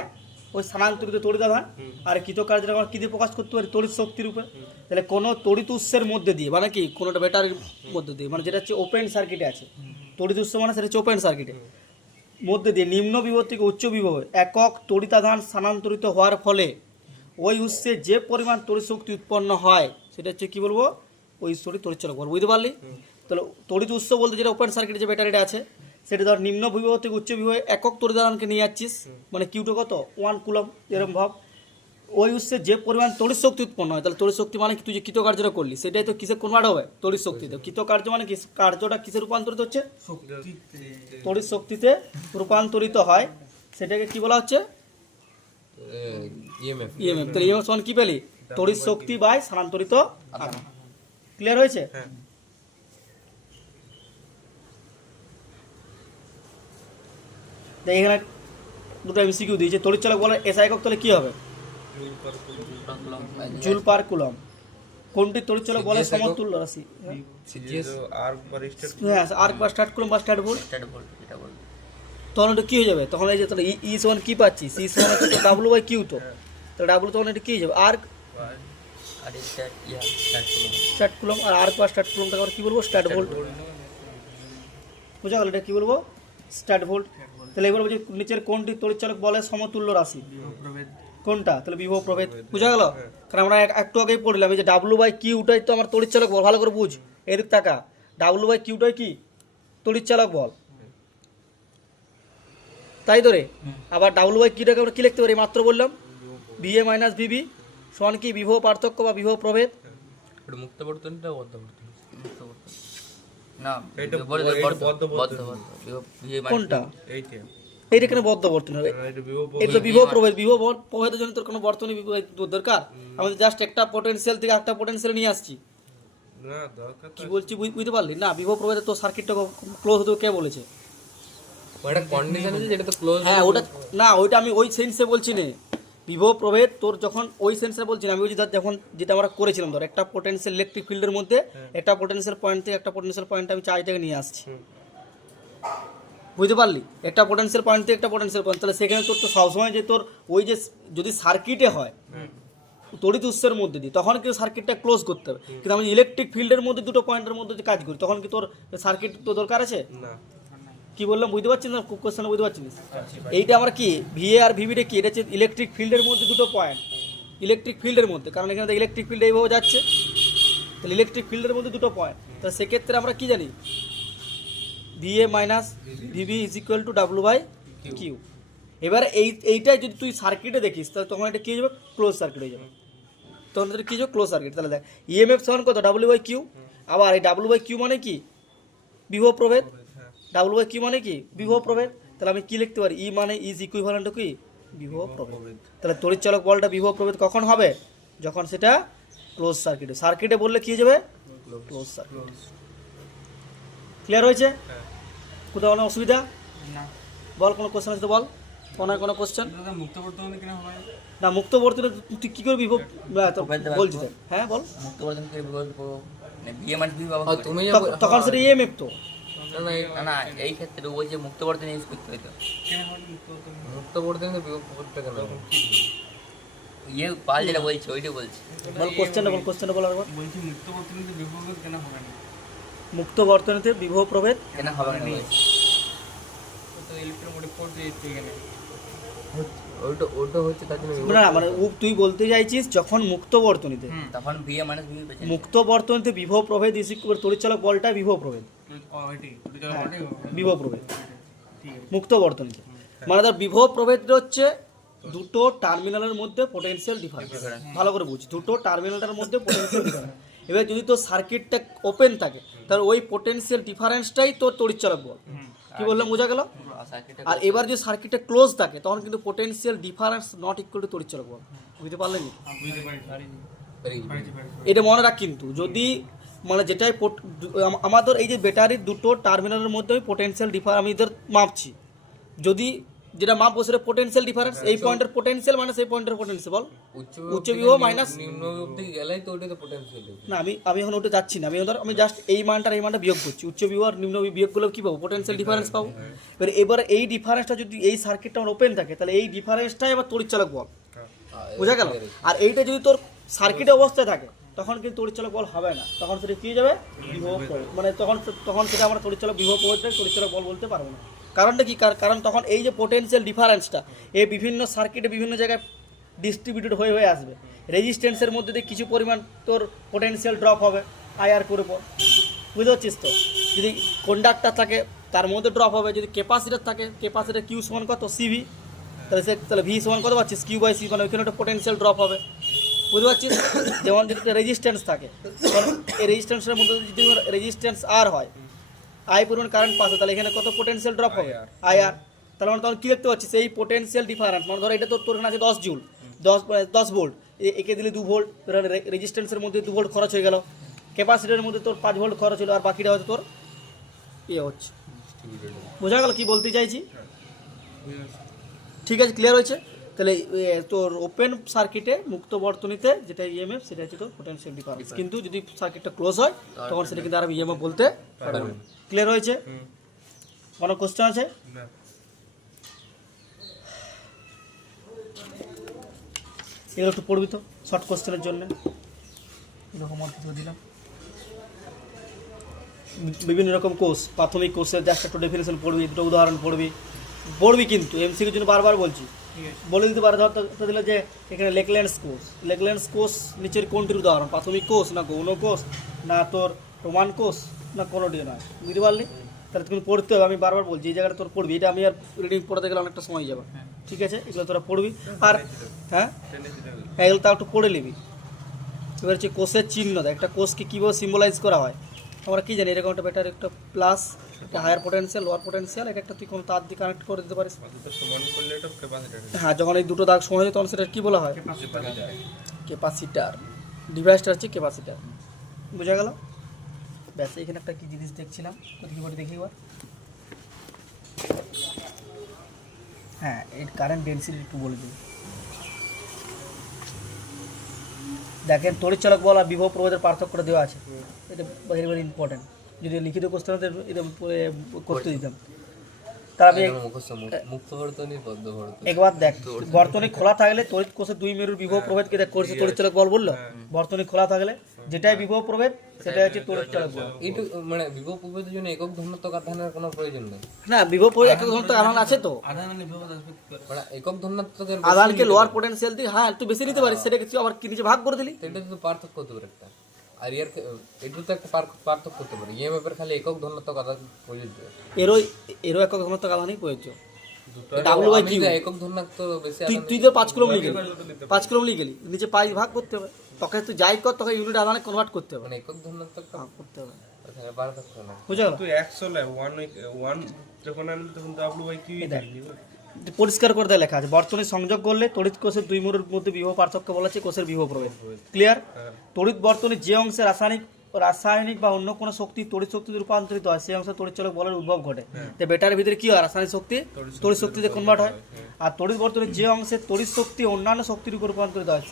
ওই স্থানান্তরিত তড়িৎ আধান, আর কৃতকার্যটা আমরা কী দিয়ে প্রকাশ করতে পারি, তড়িৎ শক্তির উপরে। তাহলে কোনো তড়িৎ উৎসের মধ্যে দিয়ে, মানে কি কোনোটা ব্যাটারির মধ্যে দিয়ে, মানে যেটা হচ্ছে ওপেন সার্কিটে আছে, তড়িৎ উৎস মানে সেটা হচ্ছে ওপেন সার্কিটে মধ্যে দিয়ে নিম্ন বিভব থেকে উচ্চ বিভবে একক তড়িতাধান স্থানান্তরিত হওয়ার ফলে ওই উৎসে যে পরিমাণ তড়িৎ শক্তি উৎপন্ন হয় সেটা হচ্ছে কী বলবো, ওই উৎসটি তড়িৎচালক বল। বুঝতে পারলি? তাহলে তড়িৎ উৎস বলতে যেটা ওপেন সার্কিটে যে ব্যাটারিটা আছে, সেটা ধর নিম্ন বিভব থেকে উচ্চ বিভবে একক তড়িতাধানকে নিয়ে যাচ্ছিস, মানে কিউটা কত 1 কুলম, এরকম ভাব। ওই উৎসে যে পরিমাণ তড়িৎ শক্তি উৎপন্ন হয়, তাহলে তড়িৎ শক্তি মানে তুই যে কৃতকার্যটা করলি সেটাই তো কিসে কনভার্ট হবে, তড়িৎ শক্তিতে। কৃতকার্য মানে কি, কার্যটা কিসে রূপান্তরিত হচ্ছে, তড়িৎ শক্তিতে রূপান্তরিত হয়, সেটাকে কি বলা হচ্ছে, ইএমএফ। ইএমএফ। তাহলে ইএমএফ সমান কি পেলি, তড়িৎ শক্তি বাই স্থানান্তরিত আধান। ক্লিয়ার হয়েছে? এখানে দুটো এমসিকিউ দিয়েছে, তড়িৎচালক বলে এসআই একক, তাহলে কি হবে, জুল পার কুলম। কোনটি তড়িৎচালক বলে সমতুল্য রাশি, আর্ক বা স্টেট হ্যাঁ আর্ক বা স্টার্ট কুলম বা স্টার্ট ভোল্ট। তখন এটা কী হয়ে যাবে, তখন এই যে তাহলে ই সমান কী পাচ্ছি, সি সমান হচ্ছে তো ডাব্লু বাই কিউ, তো তাহলে ডাব্লু তখন এটা কী হয়ে যাবে, আর্ক স্টার্ট কুলম, আর আর্ক বা স্টার্ট কুলমটাকে আবার কী বলবো, স্টার্ট ভোল্ট। বুঝা গেল? এটা কী বলবো, স্টার্ট ভোল্ট। তাহলে এবার বলছি নিচের কোনটি তড়িৎচালক বলে সমতুল্য রাশি, কোনটা, তাহলে বিভব প্রভেদ। বুঝা গেল? কারণ আমরা একটু আগেই পড়লাম এই যে ডাব্লু বাই কিউটাই তো আমার তড়িৎচালক বল, ভালো করে বুঝ, এদিক টাকা, ডাব্লু বাই কিউটাই কি তড়িৎচালক বল, তাই তো রে। আবার ডাব্লু বাই কিউটাকে আমরা কী লিখতে পারি, মাত্র বললাম ভিএ মাইনাস ভিবি সমান কি, বিভব পার্থক্য বা বিভব প্রভেদ। এটা মুক্ত বর্তনীটা বদ্ধ বর্তনী, না এটা কোনটা, এইটা এইটা এখানে বদ্ধ বর্তনী হবে, এটা বিভব এটা তো বিভব প্রভেদ। বিভব প্রভেদের জন্য তোর কোনো বর্তনী দরকার, আমাদের জাস্ট একটা পোটেনশিয়াল থেকে একটা পোটেনশিয়াল নিয়ে আসছি। না দরকার কি বলছি বুঝতে পারলি না, বিভব প্রভেদের তো সার্কিটটা ক্লোজ হতে কে বলেছে, ওটা কন্ডিশন আছে যেটা তো ক্লোজ। হ্যাঁ ওটা না, ওইটা আমি ওই সেন্সে বলছি না, বিভব প্রভেদ তোর যখন ওই সেন্সে বলছি না, আমি বলছি ধর যখন যেটা আমরা করেছিলাম, ধর একটা পোটেনশিয়াল ইলেকট্রিক ফিল্ডের মধ্যে একটা পোটেনশিয়াল পয়েন্ট থেকে একটা পোটেনশিয়াল পয়েন্ট আমি চার্জটাকে নিয়ে আসছি। বুঝতে পারলি, একটা পোটেনশিয়াল পয়েন্ট থেকে একটা পোটেনশিয়াল পয়েন্ট, তাহলে সেখানে তোর তো সবসময় যে তোর ওই যে যদি সার্কিটে হয় তড়িৎ উৎসের মধ্যে দিই, তখন কি সার্কিটটা ক্লোজ করতে হবে। কিন্তু আমি ইলেকট্রিক ফিল্ডের মধ্যে দুটো পয়েন্টের মধ্যে যে কাজ করি, তখন কি তোর সার্কিট তো দরকার আছে না কি বললাম, বুঝতে পারছিস না কোশ্চেনটা, বুঝতে পারছিস? এইটা আমরা কি ভিএ আর ভিবিটা কি, এটা হচ্ছে ইলেকট্রিক ফিল্ডের মধ্যে দুটো পয়েন্ট, ইলেকট্রিক ফিল্ডের মধ্যে, কারণ এখানে ইলেকট্রিক ফিল্ড এইভাবে যাচ্ছে, তাহলে ইলেকট্রিক ফিল্ডের মধ্যে দুটো পয়েন্ট, তাহলে সেক্ষেত্রে আমরা কি জানি, VA minus VB is equal to W by Q. এবারে এইটাই যদি তুই সার্কিটে দেখিস, তাহলে তখন এটা কী হয়ে যাবে, ক্লোজ সার্কিট হয়ে যাবে, তখন এটা কী যাবে, ক্লোজ সার্কিট। তাহলে দেখ ইএমএফ সমান কত, ডাব্লু বাই কিউ, আবার এই ডাব্লু বাই কিউ মানে কি, বিভব প্রভেদ, ডাব্লু বাই কিউ মানে কি, বিভব প্রভেদ। তাহলে আমি কি লিখতে পারি, ই মানে ইজ ইকুইভ্যালেন্ট টু কি, বিভব প্রভেদ। তাহলে তড়িৎচালক বলটা বিভব প্রভেদ কখন হবে, যখন সেটা ক্লোজ সার্কিটে, সার্কিটে বললে কি হয়ে যাবে, ক্লোজ সার্কিট। ক্লিয়ার হয়েছে? কোথাও কোনো অসুবিধা বল, কোনো কোশ্চেন আছে তো বল, কোনো কোশ্চেন। মুক্ত বর্তমানে কেন হয় না মুক্ত বর্তনে তুই কি করে বিভব বলছিস, হ্যাঁ বল, মুক্ত বর্তনী থেকে বিভব বিএ মাইনাস ভিবি পাবো তুমি তখন সেটা ইএমএফ তো, না না এই ক্ষেত্রে ওই যে মুক্ত বর্তনী ইউজ করতে হতো, কেন হয় মুক্ত বর্তমানে? মুক্ত বর্তনীতে বিভব প্রভেদটা কেন, ইয়ে পাল যেটা বলছে ওইটাই বলছে। বল কোশ্চেনটা বল একবার। বলছি মুক্ত বর্তমানে বিভব কেন হবে না? মুক্ত বর্তনীতে বিভব প্রভেদ কেন হবে না বলছে, তো ইলেকট্রোমোটিভ ফোর্স দিচ্ছে এখানে। ওটা হচ্ছে তার জন্য না মানে তুই বলতে চাইছিস যখন মুক্ত বর্তনীতে, তখন বিএ মাইনাস ভিবি পেয়েছে। মুক্ত বর্তনীতে বিভব প্রভেদ ইজ ইকুয়াল তড়িৎচালক বলটা বিভব প্রভেদ, ও এটাই ওটা বিভব প্রভেদ ঠিক আছে। মুক্ত বর্তনীতে। মানে ধর বিভব প্রভেদটা হচ্ছে দুটো টার্মিনালের মধ্যে পোটেনশিয়াল ডিফারেন্স। ভালো করে বুঝ, দুটো টার্মিনালের মধ্যে পোটেনশিয়াল ডিফারেন্স। এবার যদি তোর সার্কিটটা ওপেন থাকে তাহলে ওই পোটেনশিয়াল ডিফারেন্সটাই তোর তড়িৎচালক বল। কি বললাম, বোঝা গেল? আর এবার যদি সার্কিটটা ক্লোজ থাকে তখন কিন্তু potential difference not equal to তড়িৎচালক বল। বুঝতে পারলেন? বুঝতে পারি। এটা মনে রাখ, কিন্তু যদি মানে যেটাই আমাদের এই যে ব্যাটারির দুটো টার্মিনালের মধ্যে আমি পোটেনশিয়াল ডিফারেন্স আমি এদের মাপছি, যদি যেটা মাপবো সেটা পোটেনশিয়াল ডিফারেন্স, এই পয়েন্টের পোটেনশিয়াল মানে সেই পয়েন্টের পোটেনশিয়াল বল উচ্চ বিভব মাইনাস নিম্ন অবধি গেলেই তো ওটাতে পোটেনশিয়াল না। আমি এখন ওটা যাচ্ছি না, আমি জাস্ট এই মানটা বিয়োগ করছি। উচ্চ বিভব আর নিম্ন বিয়োগ করলে কি পাবো? পোটেনশিয়াল ডিফারেন্স পাবো। এবার এই ডিফারেন্সটা যদি এই সার্কিটটা আমার ওপেন থাকে তাহলে এই ডিফারেন্সটাই আবার তড়িৎচালক বল। বোঝা গেল? আর এইটা যদি তোর সার্কিট অবস্থায় থাকে তখন কিন্তু তড়িৎচালক বল হবে না, তখন সেটা কি হয়ে যাবে? বিভব প্রভেদ। মানে তখন সেটা আমরা তড়িৎচালক বিভব প্রভেদটাই তড়িৎচালক বল বলতে পারবো না। কারণটা কি? কারণ তখন এই যে পোটেনশিয়াল ডিফারেন্সটা এই বিভিন্ন সার্কিটে বিভিন্ন জায়গায় ডিস্ট্রিবিউটেড হয়ে আসবে। রেজিস্ট্যান্সের মধ্যে দিয়ে কিছু পরিমাণ তোর পোটেনশিয়াল ড্রপ হবে আইআর করে পর, বুঝতে পারছিস তো? যদি কন্ডাক্টর থাকে তার মধ্যে ড্রপ হবে, যদি ক্যাপাসিটার থাকে ক্যাপাসিটার কিউ সমান কত? সিভি, তাহলে ভি সমান কত পাচ্ছিস? কিউ বাই সি, মানে ওইখানে একটা পোটেনশিয়াল ড্রপ হবে, বুঝতে পারছিস? যেমন যদি রেজিস্ট্যান্স থাকে, এই রেজিস্ট্যান্সের মধ্যে যদি রেজিস্ট্যান্স আর হয়, আই পরিমাণ কারেন্ট পাস হয়, তাহলে এখানে কত পোটেনশিয়াল ড্রপ হবে? আইআর। তাহলে মানে তখন কী দেখতে পাচ্ছিস? এই পোটেনশিয়াল ডিফারেন্স, মানে ধরো এটা তোর এখানে আছে 10 জুল, 10 ভোল্ট, একে দিলে 2 ভোল্ট, রেজিস্ট্যান্সের মধ্যে 2 ভোল্ট খরচ হয়ে গেল, ক্যাপাসিটারের মধ্যে তোর 5 ভোল্ট খরচ হলো, আর বাকিটা হয়তো তোর হচ্ছে। বোঝা গেল কি বলতে চাইছি? ঠিক আছে, ক্লিয়ার হয়েছে? তাহলে তোর ওপেন সার্কিটে মুক্ত বর্তনীতে যেটা ইএমএফ সেটা হচ্ছে তোর পোটেনশিয়াল ডিফারেন্স, কিন্তু যদি সার্কিটটা ক্লোজ হয় তখন সেটা কিন্তু আর ইএমএফ বলতে পারবে না। ক্লিয়ার হয়েছে? কোনো কোশ্চেন আছে? না। এগুলো একটু পড়বি তো শর্ট কোশ্চেনের জন্য, এরকম আর কিছু দিলাম। বিভিন্ন রকম কোর্স, প্রাথমিক কোর্সের জাস্ট একটা ডেফিনেশন পড়বি, দুটো উদাহরণ পড়বি কিন্তু এমসিকিউর জন্য বারবার বলছি, বলে দিতে পারে। ধরতে দিলে যে এখানে লেকল্যান্ডস কোর্স নিচের কোনটির উদাহরণ? প্রাথমিক কোর্স না গৌণ কোর্স না তোর রোমান কোর্স না কোনোটি নয়, বুঝতে পারলি? তাহলে তুমি পড়তে হবে। আমি বারবার বলছি এই জায়গাটা তোর পড়বি, এটা আমি আর রিডিং পড়াতে গেলে অনেকটা সময় যাবে। ঠিক আছে, এগুলো তোরা পড়বি। আর হ্যাঁ এগুলো তাও একটু পড়ে নিবি। এবার হচ্ছে কোষের চিহ্ন, একটা কোষকে কীভাবে সিম্বলাইজ করা হয় আমরা কি জানি? এরকম একটা ব্যাটারি, একটা প্লাস, একটা হায়ার পোটেনশিয়াল, লোয়ার পোটেনশিয়াল, একটা তুই কোনো তার দিয়ে কানেক্ট করে দিতে পারিস। সমান করলে এটা ক্যাপাসিটর। হ্যাঁ, যখন এই দুটো দাগ সমান হয় তখন সেটা কী বলা হয়? ক্যাপাসিটার। ডিভাইসটা হচ্ছে ক্যাপাসিটার। বোঝা গেল? ব্যাস, এখানে একটা কী জিনিস দেখছিলাম, দেখি এবার। হ্যাঁ, এর কারেন্ট ডেন্সিটি একটু বলে দিই। দেখেন তড়িৎচালক বল আর বিভব প্রভেদের পার্থক্যটা দেওয়া আছে, এটা ভেরি ভেরি ইম্পর্টেন্ট। যদি লিখিত কোশ্চেন হতে এটা করতে দিতাম। তার আমি মুক্ত বর্তনী বদ্ধ বর্তনী একবার দেখ, বর্তনী খোলা থাকলে তড়িৎ কোষের দুই মেরুর বিভব প্রভেদকে দেখ করছে তড়িৎচালক বল বললো। বর্তনী খোলা থাকলে যেটাই বিভব প্রভেদ সেটাই হচ্ছে তড়িৎচালক বল। এইটু মানে বিভব প্রভেদের জন্য একক ধনাত্মক আধানের কোনো প্রয়োজন নেই না, বিভব প্রভেদ একক ধনাত্মক আধান আছে তো, মানে একক ধনাত্মকের আধানকে লোয়ার পোটেনশিয়াল দিয়ে হ্যাঁ একটু বেশি নিতে পারিস, সেটা কিছু আবার কি নিচে ভাগ করে দিলি, এটা তো পার্থক্য হতে পারে একটা। আর এটা তো একটা পার্থক্য হতে পারে। ইএমএফ এর খালি একক ধনাত্মক আধান প্রযোজ্য, এরও একক ধনাত্মক আধানই প্রয়োজ্য। ডাব্লিউ বাই কিউ একক ধনাত্মক বেশি তুই তো 5 কুলম নিয়ে গেলি, 5 কুলম নিয়ে গেলি, নিচে পাই ভাগ করতে হবে, তোকে তুই যাই কর তোকে ইউনিট আধানে কনভার্ট করতে হবে, মানে একক ধনাত্মক করতে হবে। ওখানে পার্থক্য না। বুঝা গেল? তুই 100 লাই 1 যখন আনবি তখন W/Q দিবি। পরিষ্কার করে দেয় লেখা আছে, বর্তনী সংযোগ করলে তড়িৎ কোষের দুই মেরুর মধ্যে বিভব পার্থক্য বলা আছে কোষের বিভব প্রভেদ। ক্লিয়ার? তড়িৎ বর্তনী যে অংশে রাসায়নিক বা অন্য কোনো শক্তি তড়িৎ শক্তিতে রূপান্তরিত হয় সেই অংশে তড়িৎচালক বলের উদ্ভব ঘটে। তো ব্যাটারির ভিতরে কি হয়? রাসায়নিক শক্তি তড়িৎ শক্তিতে কনভার্ট হয়। আর তড়িৎ বর্তনী যে অংশে তড়িৎ শক্তি অন্যান্য শক্তির উপর রূপান্তরিত হয়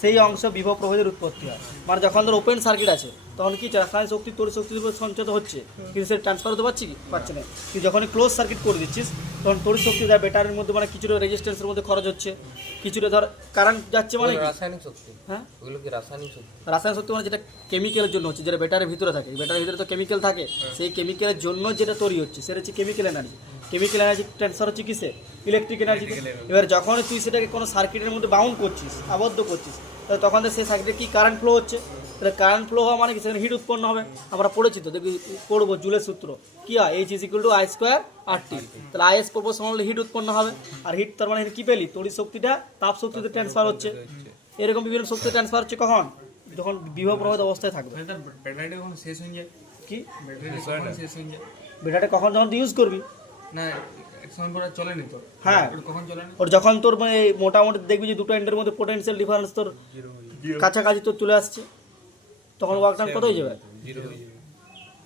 সেই অংশ বিভব প্রভেদের উৎপত্তি হয়। মানে যখন ধর ওপেন সার্কিট আছে তখন কি রাসায়নিক শক্তি তড়িৎ শক্তির উপর সঞ্চিত হচ্ছে, কিন্তু সেটা ট্রান্সফার হতে পারছে না। তুই যখনই ক্লোজ সার্কিট করে দিচ্ছিস তখন তড়িৎ শক্তি দেয় ব্যাটারির মধ্যে, মানে কিছুটা রেজিস্ট্যান্সের মধ্যে খরচ হচ্ছে, কিছুটা ধর কারেন্ট যাচ্ছে, মানে রাসায়নিক শক্তি। হ্যাঁ, ওগুলো কি রাসায়নিক শক্তি? রাসায়নিক শক্তি মানে যেটা কেমিক্যালের জন্য হচ্ছে, যেটা ব্যাটারির ভিতরে থাকে, ব্যাটারির ভিতরে তো কেমিক্যাল থাকে, সেই কেমিক্যালের জন্য যেটা তৈরি হচ্ছে সেটা হচ্ছে chemical energy. Chemical energy transfer হচ্ছে কিসে? Electric energy. এবার যখন তুই সেটাকে কোনো সার্কিটের মধ্যে বাউন্ড করছিস, আবদ্ধ করছিস, তাহলে তখন তো সেই সার্কিটে কি কারেন্ট ফ্লো হচ্ছে, তাহলে কারেন্ট ফ্লো হওয়া মানে কি সেখানে হিট উৎপন্ন হবে। আমরা পড়েছি তো, দেখবি পড়বো জুলের সূত্র কি হয়, H = I² RT। তাহলে IS প্রপোর্শনাল হিট উৎপন্ন হবে, আর হিট তার মানে কি পেলি, তড়িৎ শক্তিটা তাপ শক্তিতে ট্রান্সফার হচ্ছে। এরকম বিভিন্ন শক্তি ট্রান্সফার হচ্ছে কখন, যখন বিভব প্রবাহিত অবস্থায় থাকবে। তাহলে তার ব্যাটারিটা কখন শেষ হয়ে যায়, কি ব্যাটারিটা কখন শেষ হয়ে যায়? ব্যাটারিটা কখন যখন ইউজ করবি, না এক সময় পর আর চলেনি তো, হ্যাঁ ওটা কখন চলে না? ওর যখন তোর মানে মোটামুটি দেখবি যে দুটো এন্ডের মধ্যে পোটেনশিয়াল ডিফারেন্স তোর কাছাকাছি তোর চলে আসছে, তখন ওয়ার্ক ডান কত হয়ে যাবে। জিরো হয়ে যাবে।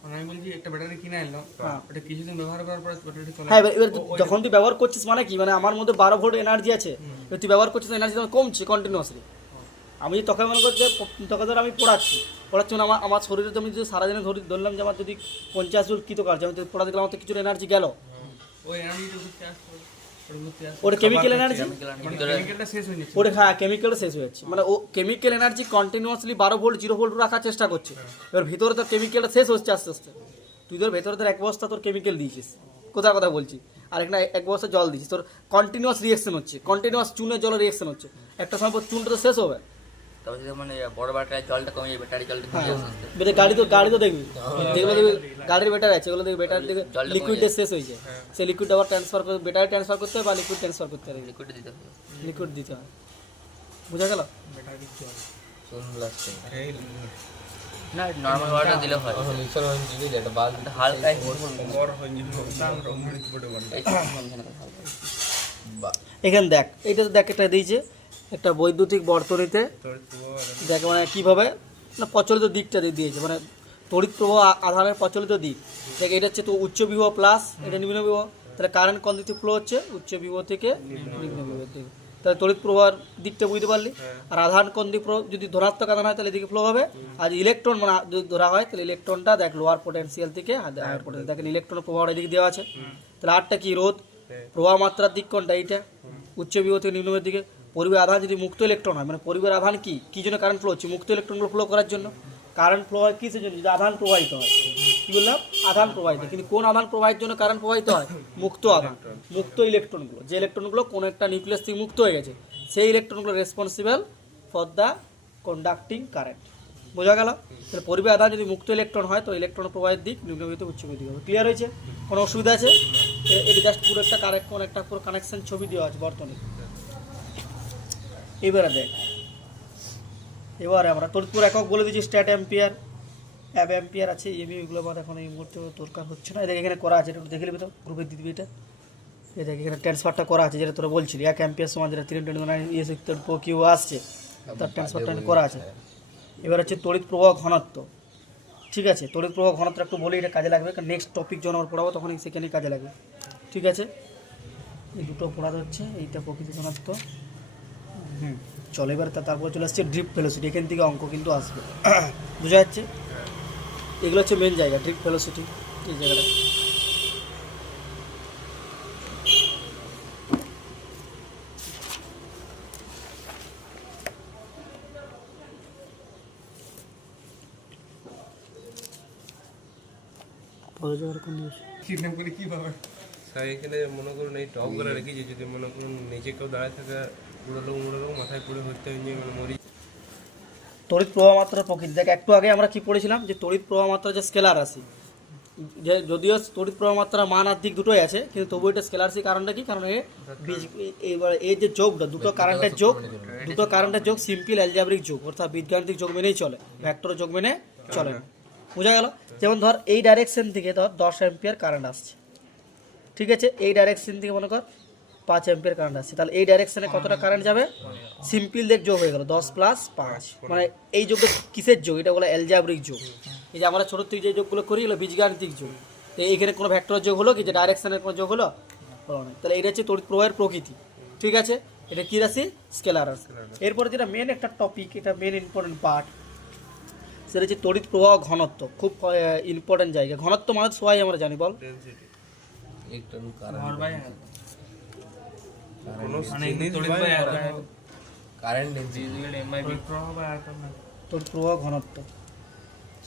মানে আমি বলছি একটা ব্যাটারি কিনে আনলাম, হ্যাঁ। ওটা কিছুদিন ব্যবহার করার পর ব্যাটারিটা চলে হ্যাঁ, এবার যখন তুই ব্যবহার করছিস মানে কি, মানে আমার মধ্যে 12 ভোল্ট এনার্জি আছে, এবার তুই ব্যবহার করছিস এনার্জি তখন কমছে কন্টিনিউয়াসলি। আমি তোকে মনে করছি তোকে ধর আমি পড়াচ্ছি মানে আমার শরীরে আমি যদি সারাদিনে ধরলাম যে আমার যদি 50 জুল কৃত কাজ, আমি পড়াতে গেলে আমার তো কিছু এনার্জি গেল, ওই এনার্জিটা ঘুরতে আসছে, ওটা ঘুরতে আসছে, ওটা কেমিক্যাল এনার্জি, মানে কেমিক্যালটা শেষ হয়ে যাচ্ছে। ওটা হ্যাঁ কেমিক্যাল শেষ হয়ে যাচ্ছে, মানে ও chemical energy continuously 12 volt 0 volt রাখার চেষ্টা করছে, এবার ভিতরে তোর কেমিক্যালটা শেষ হচ্ছে আস্তে আস্তে। তুই তোর ভেতরে তোর এক বস্তা তোর কেমিক্যাল দিয়েছিস, কোথায় কথা বলছি, আর এখানে এক বস্তা জল দিয়েছিস, তোর কন্টিনিউয়াস রিয়েকশন হচ্ছে, কন্টিনিউয়াস চুনে জলের রিয়েকশন হচ্ছে, একটা সময় পর চুনটা তো শেষ হবে। তবে যদি মানে বড় ব্যাটারি জলটা কমে যাবে, ব্যাটারি জলটা কমে যাবে আস্তে আস্তে। গাড়ি তো দেখবি, যেগুলো দেখবি গাড়ির ব্যাটারি আছে, ওগুলো দেখবি ব্যাটারি থেকে জলটা লিকুইড শেষ হয়ে যায়, সেই লিকুইড আবার ট্রান্সফার করে ব্যাটারি ট্রান্সফার করতে হবে বা লিকুইড ট্রান্সফার করতে হবে, লিকুইড দিতে হবে। লিকুইড দিতে হয়। বুঝা গেল? ব্যাটারি জল শুনলাম এই না নরমাল ওয়াটার দিলে হয়, মিশন হয়ে যাবে, এটা বাল একটা হালকা বর হয়ে যাবে রংড়ি পড়ে বল। বা এখানে দেখ, এইটা তো দেখ একটা দিয়েছে একটা বৈদ্যুতিক বর্তনীতে, তোর পুরো দেখ মানে কীভাবে না প্রচলিত দিকটা দিয়েছে, মানে তড়িৎ প্রবাহ আধানের প্রচলিত দিক। দেখ এটা হচ্ছে তো উচ্চ বিভব প্লাস এটা নিম্ন বিভব, তাহলে কারেন্ট কোন দিক থেকে ফ্লো হচ্ছে, উচ্চ বিভব থেকে নিম্ন বিভব দিকে, তাহলে তড়িৎ প্রবাহের দিকটা বুঝতে পারলি। আর আধান কোন দিক যদি ধনাত্মক আধান হয় তাহলে এদিকে ফ্লো হবে, আর ইলেকট্রন মানে যদি ধরা হয় তাহলে ইলেকট্রনটা দেখ লোয়ার পোটেনশিয়াল থেকে হায়ার পোটেনশিয়াল, দেখেন ইলেকট্রনের প্রবাহটা এদিকে দেওয়া আছে, তাহলে আরটা কি রোধ, প্রবাহ মাত্রার দিক কোনটা, এইটা উচ্চ বিভব থেকে নিম্ন বিভবের দিকে। পরিবের আধান যদি মুক্ত ইলেকট্রন হয়, মানে পরিবের আধান কি জন্য কারেন্ট ফ্লো হচ্ছে, মুক্ত ইলেকট্রনগুলো ফ্লো করার জন্য। কারেন্ট ফ্লো হয় কিসের জন্য, যদি আধান প্রবাহিত হয়, কি বললাম আধান প্রবাহিত, কিন্তু কোন আধান প্রবাহের জন্য কারেন্ট প্রবাহিত হয়, মুক্ত আধান, মুক্ত ইলেকট্রনগুলো, যে ইলেকট্রনগুলো কোনো একটা নিউক্লিয়াস থেকে মুক্ত হয়ে গেছে, সেই ইলেকট্রনগুলো responsible for the conducting current. বোঝা গেল? তাহলে পরিবের আধান যদি মুক্ত ইলেকট্রন হয় তো ইলেকট্রন প্রবাহের দিক নিম্নবিভব উচ্চ বিভব হবে। ক্লিয়ার হয়েছে? কোনো অসুবিধা আছে? এটা জাস্ট পুরো একটা কোন একটা পুরো কানেকশন ছবি দেওয়া আছে বর্তমানে। এবারে দেখ, এবারে আমরা তড়িৎপুর একক বলে দিচ্ছি স্ট্যাট অ্যাম্পিয়ার, অ্যাম্পিয়ার আছে, এমই এগুলো আমার এখন এই মুহূর্তে দরকার হচ্ছে না। এদের এখানে করা আছে, একটু দেখে নিবি তো গ্রুপে দিয়ে দিবি এটা। এই দেখ এখানে ট্রান্সফারটা করা আছে, যেটা তোরা বলছিলি 1 অ্যাম্পিয়ার সমান যেটা 329 ইএস কিউ আসছে, তার ট্রান্সফারটা করা আছে। এবার হচ্ছে তড়িৎ প্রবাহ ঘনত্ব, ঠিক আছে? তড়িৎ প্রবাহ ঘনত্ব একটু বলি, এটা কাজে লাগবে, কারণ নেক্সট টপিক যখন আমরা পড়াবো তখন সেখানেই কাজে লাগবে, ঠিক আছে? এই দুটো পড়াতে হচ্ছে, এইটা প্রকৃতি ঘনত্ব। চলো এবার তারপর চলে আসছে ড্রিফট ভেলোসিটি, এখান থেকে অঙ্ক কিন্তু আসবে, বোঝা যাচ্ছে? এগুলো হচ্ছে মেন জায়গা, ড্রিফট ভেলোসিটি এই জায়গাটা। কিডন্যাপ করে কি পাবে? স্যার এখানে মনে করুন এই টপ করে রেখেছি, যদি মনে করুন নিচে কেউ দাঁড়ায় থাকে পুরো লোক মাথায় পুরো হতে হয়ে মানে মরি। তড়িৎ প্রবাহ মাত্রার প্রকৃতি দেখ, একটু আগে আমরা কি পড়েছিলাম যে তড়িৎ প্রবাহ মাত্রা যে স্কেলার রাশি, যে যদিও তড়িৎ প্রবাহ মাত্রা মান আর দিক দুটোই আছে, কিন্তু তবু এটা স্কেলার রাশি। কারণটা কি? কারণ এবার এই যে যোগটা দুটো কারেন্টের যোগ সিম্পল অ্যালজেব্রিক যোগ, অর্থাৎ বীজগাণিতিক যোগ মেনেই চলে, ভেক্টর যোগ মেনে চলে না। বোঝা গেল? যেমন ধর এই ডাইরেকশন থেকে ধর 10 অ্যাম্পিয়ার কারেন্ট আসছে, ঠিক আছে? এই ডাইরেকশন থেকে মনে কর 5 অ্যাম্পিয়ার কারেন্ট আসছে, তাহলে এই ডাইরেকশনে কতটা কারেন্ট যাবে? সিম্পল দেখ যোগ হয়ে গেল 10 + 5, মানে এই যোগটা কিসের যোগ? এটা বলে অ্যালজেব্রিক যোগ। এই যে আমরা ছোটোর থেকে যে যোগগুলো করি এগুলো বীজগাণিতিক যোগ। তো এইখানে কোনো ভেক্টর যোগ হলো কি, যে ডাইরেকশনের কোনো যোগ হলো না। তাহলে এটা হচ্ছে তড়িৎ প্রবাহের প্রকৃতি, ঠিক আছে? এটা কী রাশি? স্কেলার রাশি। এরপরে যেটা মেন একটা টপিক, এটা মেন ইম্পর্টেন্ট পার্ট, সেটা হচ্ছে তড়িৎ প্রবাহ ঘনত্ব, খুব ইম্পর্টেন্ট জায়গা। ঘনত্ব মানে সবাই আমরা জানি, বল ডেনসিটি ইলেকট্রন ভর বাই কোনো মানে জিনিস তড়িৎ বাই বাই আর কারেন্ট ডেনসিটি তড়িৎ প্রবাহ বাই আয়তন না। তড়িৎ প্রবাহ ঘনত্ব।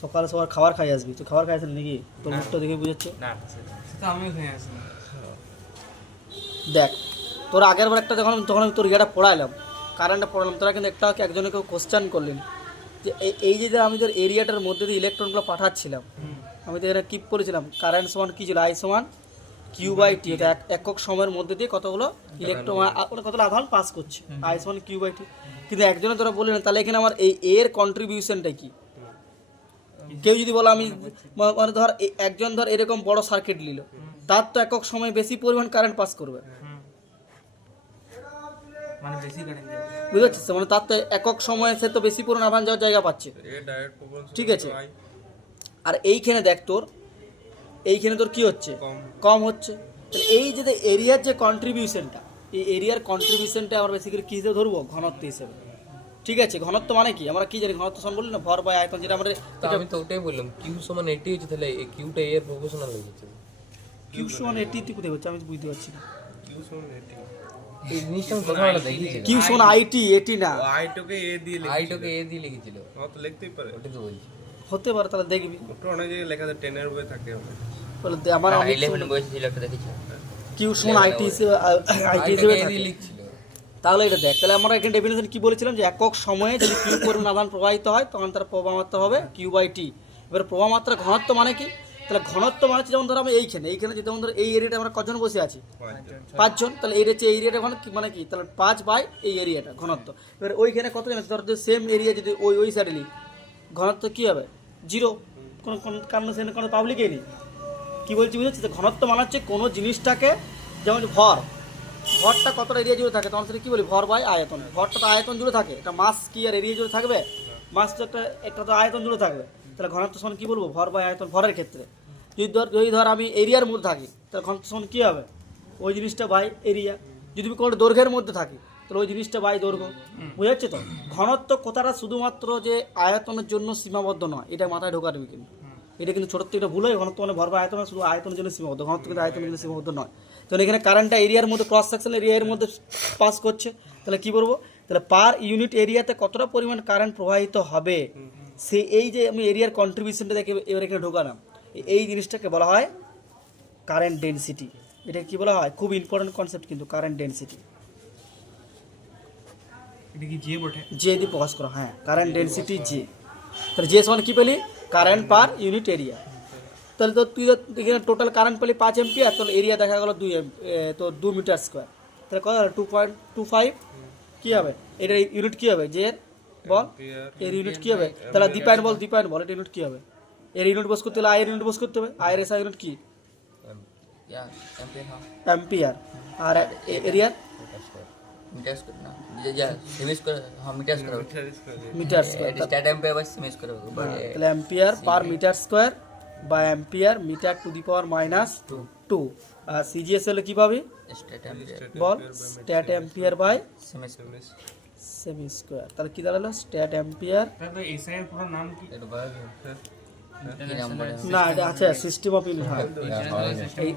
সকালে সবার খাবার খাই আসবি, তুই খাবার খাই আসলি নাকি? তোর মুখটা দেখে বুঝাচ্ছে। সেটা আমিও খেয়ে আসলাম। দেখ তোর আগের বার একটা যখন আমি তোর ইয়েটা পড়াইলাম, কারেন্টটা পড়ালাম, তোরা কিন্তু একটা একজনে কেউ কোশ্চেন করলেন যে এই যে আমাদের এরিয়াটার মধ্যে দিয়ে ইলেকট্রনগুলো পাঠাচ্ছিলাম, আমি তো এখানে কিপ করেছিলাম কারেন্ট সমান কী ছিল, আই সমান কিউ বাই টি, এটা একক সময়ের মধ্যে দিয়ে কতগুলো ইলেকট্রন কতগুলো আধান পাস করছে, আই সমান কিউ বাই টি। কিন্তু একজনে তোরা বললেন তাহলে এখানে আমার এই এর কন্ট্রিবিউশনটা কি? কেউ যদি বলো আমি মানে ধর একজন ধর এরকম বড় সার্কিট নিল, তার তো একক সময় বেশি পরিমাণ কারেন্ট পাস করবে, মানে বেশি কারেন্ট যাবে। বুঝতে পারছিস? মানে তার তো একক সময়ে সে তো বেশি পরিমাণ আধান যাওয়ার জায়গা পাচ্ছে, এ ডাইরেক্ট প্রপোর্শনাল ঠিক আছে। আর এইখানে দেখ এইখানে তোর কি হচ্ছে, কম। কম হচ্ছে। তাহলে এই যে এরিয়ার যে কন্ট্রিবিউশনটা, এই এরিয়ার কন্ট্রিবিউশনটা আমরা বেসিক্যালি কী হিসেবে ধরবো, ঘনত্ব হিসেবে, ঠিক আছে। ঘনত্ব মানে কি আমরা কি জানি, ঘনত্ব সমান বলি না ভর বাই আয়তন, যেটা আমাদের তো আমি তো ওটাই বললাম কিউ সমান এটি হচ্ছে, তাহলে এই কিউটা এর প্রপোর্শনাল হয়ে যাচ্ছে। কিউ সমান এটি কোথায় হচ্ছে আমি বুঝতে পারছি না। কিউ সমান এটি, এই জিনিসটা আমি প্রথমে দেখিয়েছি, কিউ সমান আইটি, এটি না আইটোকে এ দিয়ে লিখি, আইটাকে এ দিয়ে লিখেছিল, তো লিখতেই পারে। ওটাই তো বলছি। হতে পারে, তাহলে দেখবি ওটা অনেক জায়গায় লেখা আছে 10 এর বই থাকে ওটা। বলে আমার ইলেভেন বয়সে ছিল একটা দেখেছি। কিউ সমান আইটি হিসেবে আইটি হিসেবে আইটাকে এ থাকে। দিয়ে লিখছিল। তাহলে এটা দেখ, তাহলে আমরা এখানে ডেফিনেশন কি বলেছিলাম যে একক সময়ে যদি কিউ পরিমাণ আধান প্রবাহিত হয় তখন তার প্রবাহ মাত্রা হবে কিউ বাই টি। এবার প্রবাহ মাত্রা ঘনত্ব মানে কি, তাহলে ঘনত্ব মানে হচ্ছে যেমন ধরো আমি এইখানে যেমন ধরো এই এরিয়াটা আমরা কজন বসে আছি, 5 জন, তাহলে এই হচ্ছে এই এরিয়াটা মানে কি, তাহলে 5 বাই এই এরিয়াটা ঘনত্ব। এবার ওইখানে কত জন আছে, ধরো সেম এরিয়া যদি ওই সাইডে নিই, ঘনত্ব কী হবে 0, কোনো কারণ সেখানে কোনো পাবলিকই নেই। কী বলছি বুঝেছি, তো ঘনত্ব মানে হচ্ছে কোনো জিনিসটাকে, যেমন ভরটা কতটা এরিয়া জুড়ে থাকে, তখন সেটা কী বলি ভর বাই আয়তন। ভরটা তো আয়তন জুড়ে থাকে, এটা মাস কি আর এরিয়া জুড়ে থাকবে, মাস তো একটা তো আয়তন জুড়ে থাকবে, তাহলে ঘনত্ব সমান কী বলবো ভর বাই আয়তন। ভরের ক্ষেত্রে যদি ধর আমি এরিয়ার মধ্যে থাকি, তাহলে ঘনত্ব সমান কী হবে ওই জিনিসটা বাই এরিয়া। যদি আমি কোনো দৈর্ঘ্যের মধ্যে থাকি তাহলে ওই জিনিসটা বাই দৈর্ঘ্য, বুঝে যাচ্ছে তো। ঘনত্ব কথাটা শুধুমাত্র যে আয়তনের জন্য সীমাবদ্ধ নয়, এটা মাথায় ঢোকাবে কিন্তু, এটা কিন্তু ছোটোর থেকে ভুল হয়। ঘনত্ব মানে ভর বা আয়তন শুধু আয়তনের জন্য সীমাবদ্ধ, ঘনত্ব কিন্তু আয়তনের জন্য সীমাবদ্ধ নয়। তো এখানে কারেন্টটা এরিয়ার মধ্যে ক্রস সেকশন এরিয়ার মধ্যে পাস করছে, তাহলে কী বলবো, তাহলে পার ইউনিট এরিয়াতে কতটা পরিমাণ কারেন্ট প্রবাহিত হবে, সে এই যে আমি এরিয়ার কন্ট্রিবিউশনটা দেখে এবার এখানে ঢোকালাম, এই জিনিসটাকে বলা হয় কারেন্ট ডেনসিটি। এটা কি বলা হয়, খুব ইম্পর্টেন্ট কনসেপ্ট কিন্তু কারেন্ট ডেনসিটি, এটা কি যে বটে জে দিয়ে প্রকাশ করা, হ্যাঁ কারেন্ট ডেনসিটি জে। তাহলে জে সমান কী পেলি, কারেন্ট পার ইউনিট এরিয়া। তাহলে তো তুই এখানে টোটাল কারেন্ট পেলি 5 এম্পিয়ার, তাহলে এরিয়া দেখা গেলো 2 মিটার স্কোয়ার, তাহলে কত 2.25 কী হবে, এটার ইউনিট কী হবে, জে বল এর ইউনিট কী হবে, তাহলে দীপায়ন বল এটা ইউনিট কী হবে, এর ইউনিট বস করতে হলে আয়ের ইউনিট বস করতে হবে, আয়ের এসআই ইউনিট কী या एम्पियर हाँ অ্যাম্পিয়ার, আর এরিয়া मीटर स्क्वायर ना या सेमी स्क्वायर हाँ metre square metre square. Stat ampere by cm square তাহলে অ্যাম্পিয়ার পার মিটার স্কোয়ার বা ampere metre to the power -2। আর সিজিএস হলে কী পাবি स्टैट एम्पियर বল, stat ampere by cm square cm square. তাহলে কী দাঁড়ালো, স্ট্যাট অ্যাম্পিয়ার, তাহলে এসআই এর পুরো নাম কি? এটা বাই কি নাম বলে না এটা আচ্ছা সিস্টেম অফ ইউনিট, হ্যাঁ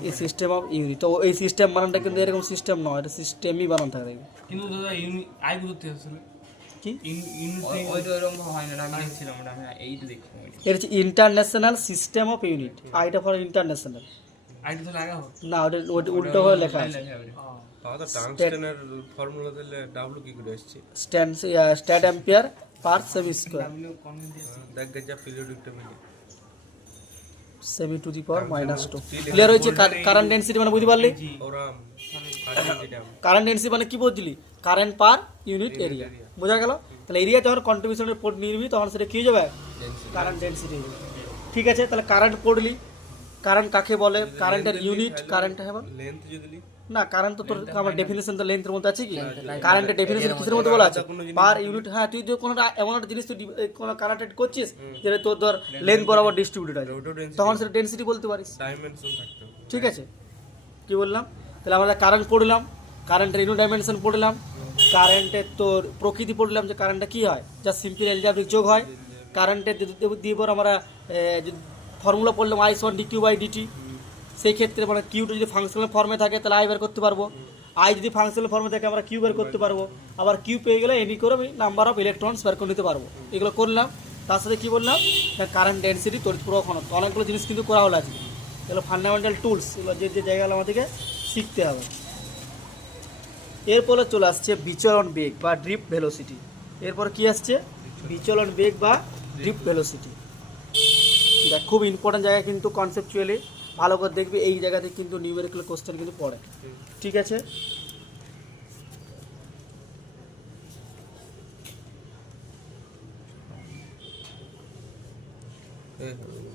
এই সিস্টেম অফ ইউনিট। তো এই সিস্টেম বানানটা কিন্তু এরকম সিস্টেম নয়, এটা সিস্টেমই বানান থাকে দেখবি। কিন্তু দাদা আই বুঝতে আসলে কি ইউনিট ওই তো এরকম হয় না, আমি দেখছিলাম ওটা, আমি এইটা দেখছি। এটা হচ্ছে ইন্টারন্যাশনাল সিস্টেম অফ ইউনিট, আইটা ফর ইন্টারন্যাশনাল, আইটা তো লাগা হোক না ওটা উল্টো করে লেখা আছে। তাহলে টাংস্টেনের ফর্মুলা দিলে ডাব্লু কি করে আসছে, স্ট্যাট অ্যাম্পিয়ার পার সেমি স্কোয়ার, দেখ যা পিরিয়ডিকটা মিলে semi two the power -2। Clear হয়েছে কারেন্ট ডেনসিটি মানে বুঝতে পারলি, ওরা আর্জেন্টিনা কারেন্ট ডেনসিটি মানে কি বুঝলি, কারেন্ট পার ইউনিট এরিয়া, বোঝা গেল। তাহলে এরিয়া যখন কন্ট্রিবিউশনের পোর্ট নিবি তখন সেটা কী হয়ে যাবে, কারেন্ট ডেনসিটি। ঠিক আছে, তাহলে কারেন্ট পড়লি, কারেন্ট কাকে বলে, কারেন্টের ইউনিট, কারেন্ট হ্যাঁ বল লেন্থ যদি লিখ না, কারেন্ট তো তোর আমার ডেফিনেশন তো লেন্থের মধ্যে আছে কি, কারেন্টের ডেফিনেশন কিসের মধ্যে বলা আছে, পার ইউনিট। হ্যাঁ তুই যদি কোনো এমন একটা জিনিস তুই কোনো কানেক্টেড করছিস যেটা তোর ধর লেন্থ বরাবর ডিস্ট্রিবিউটেড আছে, তখন সেটা ডেনসিটি বলতে পারিস, ডাইমেনশন থাকতে হবে। ঠিক আছে। কি বললাম, তাহলে আমরা কারেন্ট পড়লাম, কারেন্টের ইউনিট ডাইমেনশন পড়লাম, কারেন্টের তোর প্রকৃতি পড়লাম যে কারেন্টটা কী হয়, যা সিম্পল এলজেব্রিক যোগ হয়। কারেন্টের দিয়ে পর আমরা ফর্মুলা পড়লাম আই সমান ডিকিউ বাই ডিটি, সেই ক্ষেত্রে মানে কিউটা যদি ফাংশনাল ফর্মে থাকে তাহলে আই বের করতে পারবো, আই যদি ফাংশনাল ফর্মে থাকে আমরা কিউ বের করতে পারবো, আবার কিউ পেয়ে গেলে এনি করে আমি নাম্বার অফ ইলেকট্রনস বের করে নিতে পারবো। এগুলো করলাম, তার সাথে কী বললাম, কারেন্ট ডেনসিটি, তড়িৎ প্রবাহ ঘনত্ব, অনেকগুলো জিনিস কিন্তু করা হলো আজকে। এগুলো ফান্ডামেন্টাল টুলস, এগুলো যে জায়গাগুলো আমাদেরকে শিখতে হবে। এরপরে চলে আসছে বিচলন বেগ বা ড্রিপ ভেলোসিটি। এরপর কি আসছে? বিচলন বেগ বা ড্রিপ ভেলোসিটি। দেখ খুব ইম্পর্টেন্ট জায়গা কিন্তু কনসেপচুয়ালি ভালো করে দেখবি, এই জায়গাতে কিন্তু নিউমেরিক্যাল কোশ্চেন কিন্তু পড়ে, ঠিক আছে?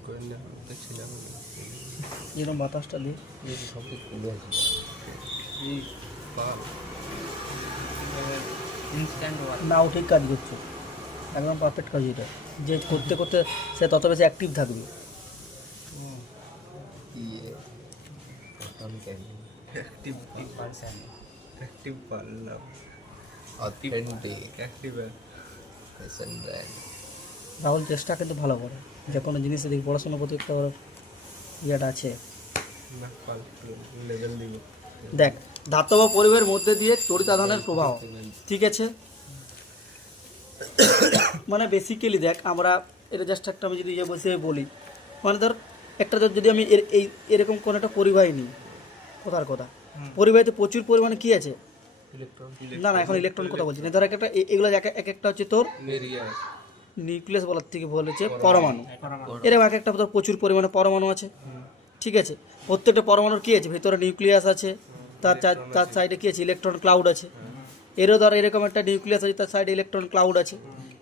করে না দেখছিলাম যেরকম বাতাসটা দিই সব কিছু খুলে আছে এই বাল ইনস্ট্যান্ট ওয়ার নাও ঠিক কাজ করছে, একদম পারফেক্ট কাজ এটা, যে করতে করতে সে তত বেশি অ্যাক্টিভ থাকবে। ইয়ে অটোমিক অ্যাক্টিভ অ্যাক্টিভ পারলাম authentic active fashion brand. Rahul চেষ্টা কিন্তু ভালো করে, যে কোনো জিনিসে দেখি পড়াশোনার প্রতি একটা ওর ইয়েটা আছে। না পাল লেভেল দিব। দেখ ধাতব পরিবাহের মধ্যে দিয়ে তড়িৎ আধানের প্রবাহ, ঠিক আছে? মানে বেসিক্যালি দেখ আমরা এটা জাস্ট একটা আমি যদি বসে বলি, মানে ধর একটা যদি আমি এরকম কোনো একটা পরিবাহী নিই, কথার কথা পরিবাহীতে প্রচুর পরিমাণে কি আছে? ইলেকট্রন না না, এখন ইলেকট্রন কথা বলছি না, ধর একটা এগুলো এক একটা হচ্ছে তোর এরিয়া নিউক্লিয়াস বলার থেকে বলেছে পরমাণু, এরকম এক একটা তোর প্রচুর পরিমাণে পরমাণু আছে, ঠিক আছে? প্রত্যেকটা পরমাণুর কী আছে? ভেতরে নিউক্লিয়াস আছে, তার সাইডে কী আছে? ইলেকট্রন ক্লাউড আছে। এরও ধর এরকম একটা নিউক্লিয়াস আছে, তার সাইডে ইলেকট্রন ক্লাউড আছে।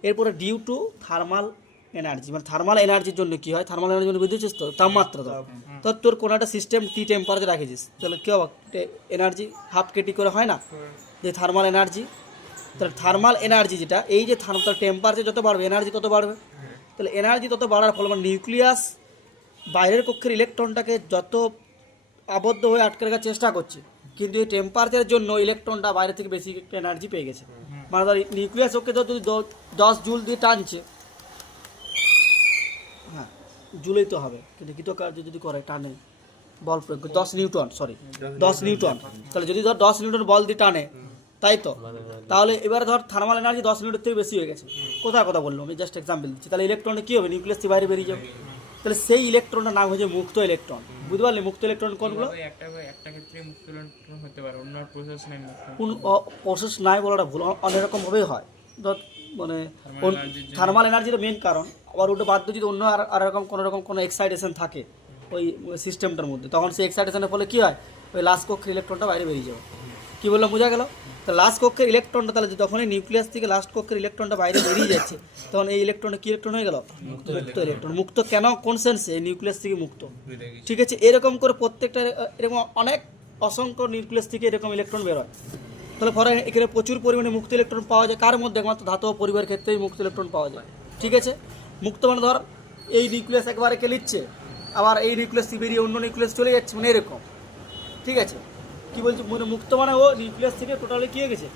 এরপরে ডিউ টু থার্মাল এনার্জি, মানে থার্মাল এনার্জির জন্য কী হয়? থার্মাল এনার্জির জন্য বুঝেছিস তো? তাপমাত্রা তো তোর কোনো একটা সিস্টেম টি টেম্পারেচার রাখেছিস, তাহলে কী হবে? এনার্জি হাফ কেটি করে হয় না যে থার্মাল এনার্জি? তাহলে থার্মাল এনার্জি যেটা, এই যে তার টেম্পারেচার যত বাড়বে এনার্জি তত বাড়বে। তাহলে এনার্জি তত বাড়ার ফলে মানে নিউক্লিয়াস বাইরের কক্ষের ইলেকট্রনটাকে যত আবদ্ধ হয়ে আটকে রাখার চেষ্টা করছে, কিন্তু এই টেম্পারেচারের জন্য ইলেকট্রনটা বাইরে থেকে বেশি এনার্জি পেয়ে গেছে। মানে ধর নিউক্লিয়াস ওকে যদি 10 জুল দিয়ে টানছে, হ্যাঁ জুলেই তো হবে, কিন্তু কৃতকার্য যদি করে টানে বল প্রয়োগ 10 নিউটন, সরি 10 নিউটন, তাহলে যদি ধর 10 নিউটন বল দিয়ে টানে, তাই তো? তাহলে এবারে ধর থার্মাল এনার্জি 10 নিউটন থেকে বেশি হয়ে গেছে, কোথায় কথা বললাম আমি জাস্ট এক্সাম্পল দিচ্ছি। তাহলে ইলেকট্রনটা কী হবে? নিউক্লিয়াস থেকে বাইরে বেরিয়ে যাবে। তাহলে সেই ইলেকট্রনটার নাম হচ্ছে মুক্ত ইলেকট্রন, বুঝতে পারলি? মুক্ত ইলেকট্রন কোনগুলো? একটা ক্ষেত্রে মুক্ত ইলেকট্রন হতে পারে, অন্য প্রসেস নেই মুক্ত। কোন প্রসেস নাই বলাটা ভুল, অনেক রকমভাবেই হয়। ধর মানে থার্মাল এনার্জির মেন কারণ, আবার ওটা বাদ দিয়ে যদি অন্য আর রকম কোনো এক্সাইটেশন থাকে ওই সিস্টেমটার মধ্যে, তখন সেই এক্সাইটেশনের ফলে কী হয়? ওই লাস্ট কক্ষের ইলেকট্রনটা বাইরে বেরিয়ে যাবে। কী বললাম বোঝা গেল? তো লাস্ট কক্ষের ইলেকট্রনটা, তাহলে যখনই নিউক্লিয়াস থেকে লাস্ট কক্ষের ইলেকট্রনটা বাইরে বেরিয়ে যাচ্ছে, তখন এই ইলেকট্রনটা কী ইলেকট্রন হয়ে গেল? মুক্ত ইলেকট্রন। মুক্ত কেন? কোন সেন্সে? নিউক্লিয়াস থেকে মুক্ত, ঠিক আছে? এরকম করে প্রত্যেকটা এরকম অনেক অসংখ্য নিউক্লিয়াস থেকে এরকম ইলেকট্রন বেরোয়। তাহলে ফলে এখানে প্রচুর পরিমাণে মুক্ত ইলেকট্রন পাওয়া যায়। কার মধ্যে? একমাত্র ধাতব পরিবারের ক্ষেত্রেই মুক্ত ইলেকট্রন পাওয়া যায়, ঠিক আছে? মুক্ত মানে ধর এই নিউক্লিয়াস একবারে কে নিচ্ছে, আবার এই নিউক্লিয়াস বেরিয়ে অন্য নিউক্লিয়াস চলে যাচ্ছে, মানে এরকম, ঠিক আছে? কী বলছি? মানে মুক্ত মানে ও নিউক্লিয়াস থেকে টোটালি কী হয়ে গেছে?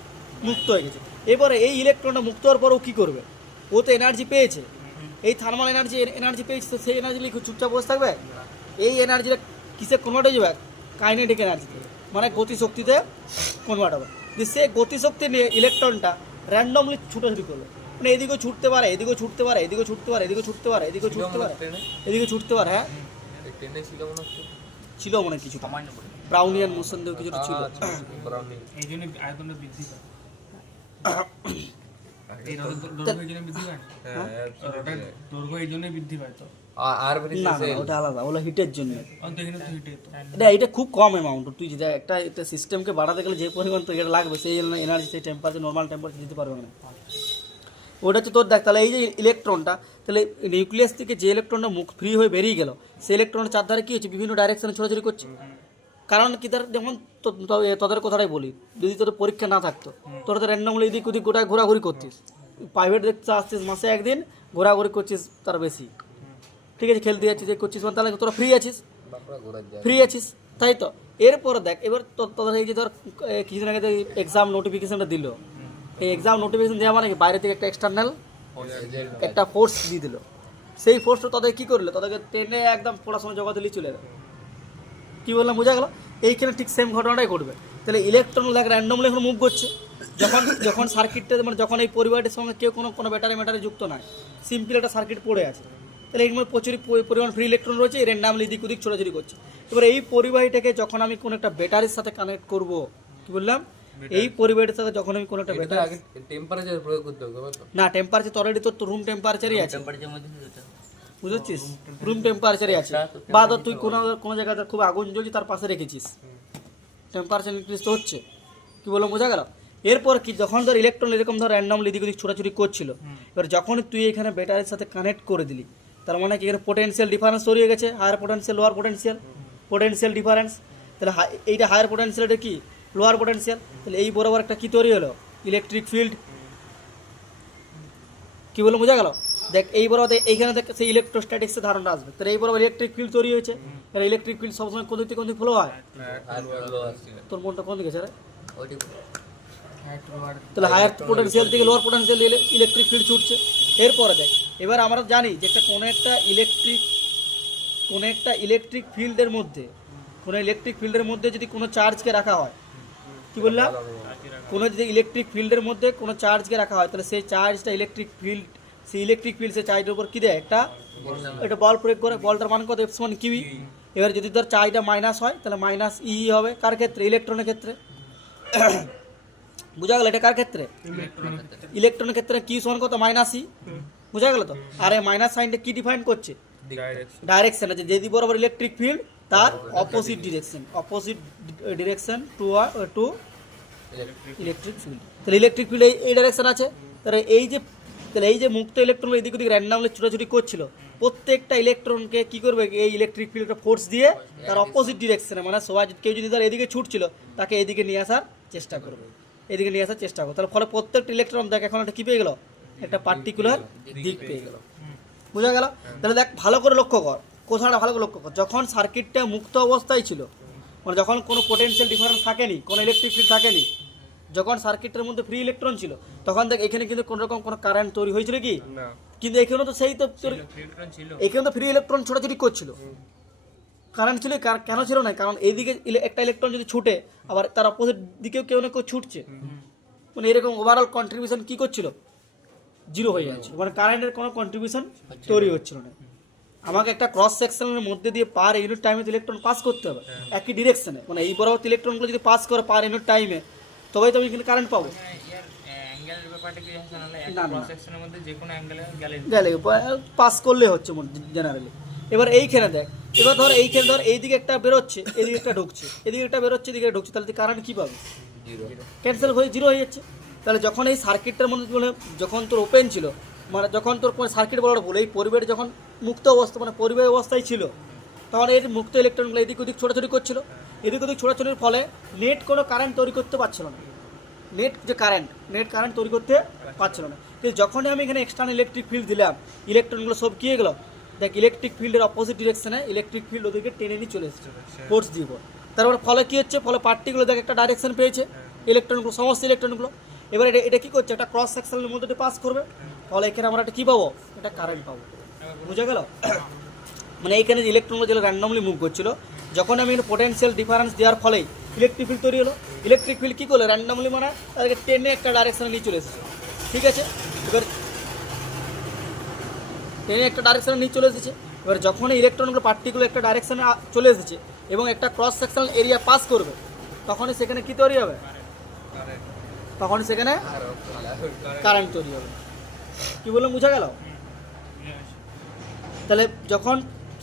মুক্ত হয়ে গেছে। এবারে এই ইলেকট্রনটা মুক্ত হওয়ার পর ও কী করবে? ও তো এনার্জি পেয়েছে, এই থার্মাল এনার্জি পেয়েছে, তো সেই এনার্জি লিখে চুপচাপ বসে থাকবে? এই এনার্জিটা কিসে কনভার্ট হয়ে যাবে? কাইনেটিক এনার্জিতে, মানে গতিশক্তিতে কনভার্ট হবে। যে সে গতিশক্তি নিয়ে ইলেকট্রনটা র্যান্ডমলি ছুটোছুটি করলো, মানে এদিকেও ছুটতে পারে, এদিকেও ছুটতে পারে, এদিকেও ছুটতে পারে, এদিকেও ছুটতে পারে, এদিকেও ছুটতে পারে, এদিকে ছুটতে পারে। হ্যাঁ ট্রেনে ছিল মনে হচ্ছে, ছিল মনে কিছু ব্রাউনিয়ান মোশন দিয়ে কিছুটা ছিল। এই জন্য আয়তনটা বৃদ্ধি পায়, এই দৈর্ঘ্য এই জন্য বৃদ্ধি পায়, দৈর্ঘ্য এই জন্যই বৃদ্ধি পায়। তো আর বেরিয়ে না না, ওটা আলাদা, ওগুলো হিটের জন্য। এখানে তো হিটে তো এটা খুব কম অ্যামাউন্ট। তুই যদি একটা সিস্টেমকে বাড়াতে গেলে যে পরিমাণ তো এটা লাগবে, সেই এনার্জি সেই টেম্পারেচার নর্মাল টেম্পারেচার দিতে পারবে না। ওটা হচ্ছে তোর দেখ, তাহলে এই যে ইলেকট্রনটা, তাহলে নিউক্লিয়াস থেকে যে ইলেকট্রনটা ফ্রি হয়ে বেরিয়ে গেল, সেই ইলেকট্রনের চারধারে কী হচ্ছে? বিভিন্ন ডাইরেকশনে ছোটাছুটি করছে। কারণ কি তার, যেমন তোদের কথাটাই বলি, যদি তোদের পরীক্ষা না থাকতো, তোরা তো র্যান্ডমলি এদিক ওদিক গোটায় ঘোরাঘুরি করতিস, প্রাইভেট দেখতে আসছিস মাসে একদিন, ঘোরাঘুরি করছিস তার বেশি, ঠিক আছে? খেলতে যাচ্ছিস, যে করছিস, মানে তাহলে তোরা ফ্রি আছিস, ফ্রি আছিস, তাই তো? এরপরে দেখ, এবার তোদের এই যে ধর কিছুদিন আগে এক্সাম নোটিফিকেশনটা দিল, এই এক্সাম নোটিফিকেশন দেওয়া মানে বাইরে থেকে একটা এক্সটার্নাল একটা ফোর্স দিয়ে দিল। সেই ফোর্সটা তাদের কী করলো? তাদেরকে টেনে একদম পড়াশোনা জগতে নিয়ে চলে গেল। কী বললাম বোঝা গেল? এইখানে ঠিক সেম ঘটনাটাই ঘটবে। তাহলে ইলেকট্রন দেখ র্যান্ডমলি এখন মুভ করছে, যখন সার্কিটটা, মানে যখন এই পরিবারটির সঙ্গে কেউ কোনো ব্যাটারি যুক্ত নয়, সিম্পল একটা সার্কিট পড়ে আছে, তাহলে এর মধ্যে প্রচুর পরিমাণ ফ্রি ইলেকট্রন রয়েছে, এই র্যান্ডামলি দিক ওদিক ছোটাছুটি করছে। এবার এই পরিবাহীটাকে যখন আমি কোনো একটা ব্যাটারির সাথে কানেক্ট করব, কী বললাম? এই পরিবেশের সাথে যখন আমি কোনো একটা এটা ব্যাটারি আগে টেম্পারেচার প্রয়োগ করতে হবে তবে তো না টেম্পারেচার অলরেডি তোর রুম টেম্পারেচারই আছে টেম্পারেচার মধ্যে যেটা বুঝছিস রুম টেম্পারেচারই আছে বা ধর তুই কোনো জায়গাতে খুব আগুন জ্বলছে তার পাশে রেখেছিস টেম্পারেচার ইনক্রিজ তো হচ্ছে কি বললাম বোঝা গেল এরপর কি যখন ধর ইলেকট্রন এরকম ধর র্যান্ডমলি এদিক ওদিক ছোটাছুটি করছিল এবার যখন তুই এখানে ব্যাটারির সাথে কানেক্ট করে দিলি তার মানে কি এখানে পোটেনশিয়াল ডিফারেন্স তৈরি হয়ে গেছে higher potential lower potential difference তাহলে এইটা হায়ার পোটেনশিয়ালটা কি লোয়ার পোটেনশিয়াল তাহলে এই বরাবর একটা কি তৈরি হলো ইলেকট্রিক ফিল্ড কি বললাম বোঝা গেল দেখ এই বরাবর এইখানে দেখ সেই ইলেকট্রোস্ট্যাটিক্সের ধারণা আসবে তাহলে এই বরাবর ইলেকট্রিক ফিল্ড তৈরি হয়েছে তাহলে ইলেকট্রিক ফিল্ড সবসময় কোন দিক থেকে কোন দিকে ফ্লো হয় তোর মনটা কোন দিকে স্যার ওটি তাহলে হায়ার পোটেনশিয়াল থেকে লোয়ার পোটেনশিয়াল ইলেকট্রিক ফিল্ড ছুটছে এরপরে দেখ এবার আমরা জানি যে একটা কোনো একটা ইলেকট্রিক ফিল্ডের মধ্যে যদি কোনো চার্জকে রাখা হয় কি বললাম কোনো যদি ইলেকট্রিক ফিল্ডের মধ্যে কোনো চার্জকে রাখা হয় তাহলে সেই চার্জটা ইলেকট্রিক ফিল্ড সেই চার্জের উপর কী দেয় একটা বল প্রয়োগ করে বলটার মান কত এফ সমান কিউই এবার যদি ধর চার্জটা মাইনাস হয় তাহলে মাইনাস ই হবে কার ক্ষেত্রে ইলেকট্রনের ক্ষেত্রে বুঝা গেল এটা কার ক্ষেত্রে ইলেকট্রনের ক্ষেত্রে কি সমান কত মাইনাস ই বুঝা গেল তো আর এই মাইনাস সাইনটা কি ডিফাইন করছে ডাইরেকশন আছে যেদি বরাবর ইলেকট্রিক ফিল্ড তার opposite direction two electric field তাহলে ইলেকট্রিক ফিল্ড এই ডাইরেকশন আছে তাহলে এই যে মুক্ত ইলেকট্রন এদিক ওদিক র্যান্ডামলি ছোটাছুটি করছিল প্রত্যেকটা ইলেকট্রনকে কি করবে এই ইলেকট্রিক ফিল্ডটা ফোর্স দিয়ে তার অপোজিট ডিরেকশনে মানে সবাই কেউ যদি তার এদিকে ছুটছিল তাকে এদিকে নিয়ে আসার চেষ্টা করবে তাহলে ফলে প্রত্যেকটা ইলেকট্রন দেখ এখন একটা কী পেয়ে গেল একটা পার্টিকুলার দিক পেয়ে গেল বোঝা গেল তাহলে দেখ ভালো করে লক্ষ্য কর কোথাটা ভালো করে লক্ষ্য কর যখন সার্কিটটা মুক্ত অবস্থায় ছিল মানে যখন কোনো পোটেনশিয়াল ডিফারেন্স থাকেনি কোনো ইলেকট্রিক ফিল্ড থাকেনি যখন সার্কিটের মধ্যে ফ্রি ইলেকট্রন ছিল তখন দেখ এখানে কিন্তু কোনো রকম কোনো কারেন্ট তৈরি হয়েছিল কি কিন্তু এখানে তো সেই তো এখানে তো ফ্রি ইলেকট্রন ছোটাছুটি করছিল কারেন্ট ছিল কেন ছিল না কারণ এইদিকে একটা ইলেকট্রন যদি ছুটে আবার তার অপোজিট দিকেও কেউ না কেউ ছুটছে মানে এরকম ওভারঅল কন্ট্রিবিউশন কি করছিল জিরো হয়ে যাচ্ছে মানে কারেন্টের কোনো কন্ট্রিবিউশন তৈরি হচ্ছিল না আমাকে একটা ক্রস সেকশনের মধ্যে দিয়ে পার ইউনিট টাইমে ইলেকট্রন পাস করতে হবে একই ডিরেকশনে মানে এই বরাবর ইলেকট্রনগুলো যদি পাস করে পার ইউনিট টাইমে তবেই তো আমি এখানে কারেন্ট পাবো গেলে পাস করলে হচ্ছে জেনারেলি এবার এইখানে দেখ এবার ধর এইদিকে একটা বেরোচ্ছে এদিকে একটা ঢুকছে এদিকে একটা বেরোচ্ছে এদিকে ঢুকছে তাহলে তুই কারেন্ট কী পাবে ক্যান্সেল হয়ে জিরো হয়ে যাচ্ছে তাহলে যখন এই সার্কিটটার মধ্যে মানে যখন তোর ওপেন ছিল মানে যখন তোর সার্কিট বলার ভুল এই পরিবেশ যখন মুক্ত অবস্থা মানে পরিবেশ অবস্থায় ছিল তখন এই মুক্ত ইলেকট্রনগুলো এদিক ওদিক ছোটাছুটি করছিল এদিক ওদিক ছোটাছুটির ফলে নেট কোনো কারেন্ট তৈরি করতে পারছিল না নেট কারেন্ট তৈরি করতে পারছিল না কিন্তু যখনই আমি এখানে এক্সটার্নাল ইলেকট্রিক ফিল্ড দিলাম ইলেকট্রনগুলো সব কী গেলো দেখ ইলেকট্রিক ফিল্ডের অপোজিট ডিরেকশনে ইলেকট্রিক ফিল্ড ওদেরকে টেনে নিয়ে চলে এসেছে ফোর্স দিব তারপরে ফলে কী হচ্ছে ফলে পার্টিগুলো দেখ একটা ডাইরেকশন পেয়েছে ইলেকট্রনগুলো সমস্ত ইলেকট্রনগুলো এবার এটা কী করছে একটা ক্রস সেকশনের মধ্যে দিয়ে পাস করবে ফলে এখানে আমরা একটা কী পাবো এটা কারেন্ট পাবো বুঝে গেল মানে এইখানে যে ইলেকট্রনগুলো যেগুলো র্যান্ডমলি মুভ করছিল যখন আমি এখানে পোটেনশিয়াল ডিফারেন্স দেওয়ার ফলেই ইলেকট্রিক ফিল্ড তৈরি হলো ইলেকট্রিক ফিল্ড কী করলো র্যান্ডমলি মানে তাদেরকে টেনে একটা ডাইরেকশনে নিয়ে চলে এসেছে ঠিক আছে এবার টেনে একটা ডাইরেকশনে নিয়ে চলে এসেছে এবার যখন এই ইলেকট্রনগুলো পার্টিকুলার একটা ডাইরেকশনে চলে এসেছে এবং একটা ক্রস সেকশনাল এরিয়া পাস করবে তখনই সেখানে কী তৈরি হবে তখন সেখানে কারেন্ট তৈরি হবে কী বললাম বুঝা গেল তাহলে যখন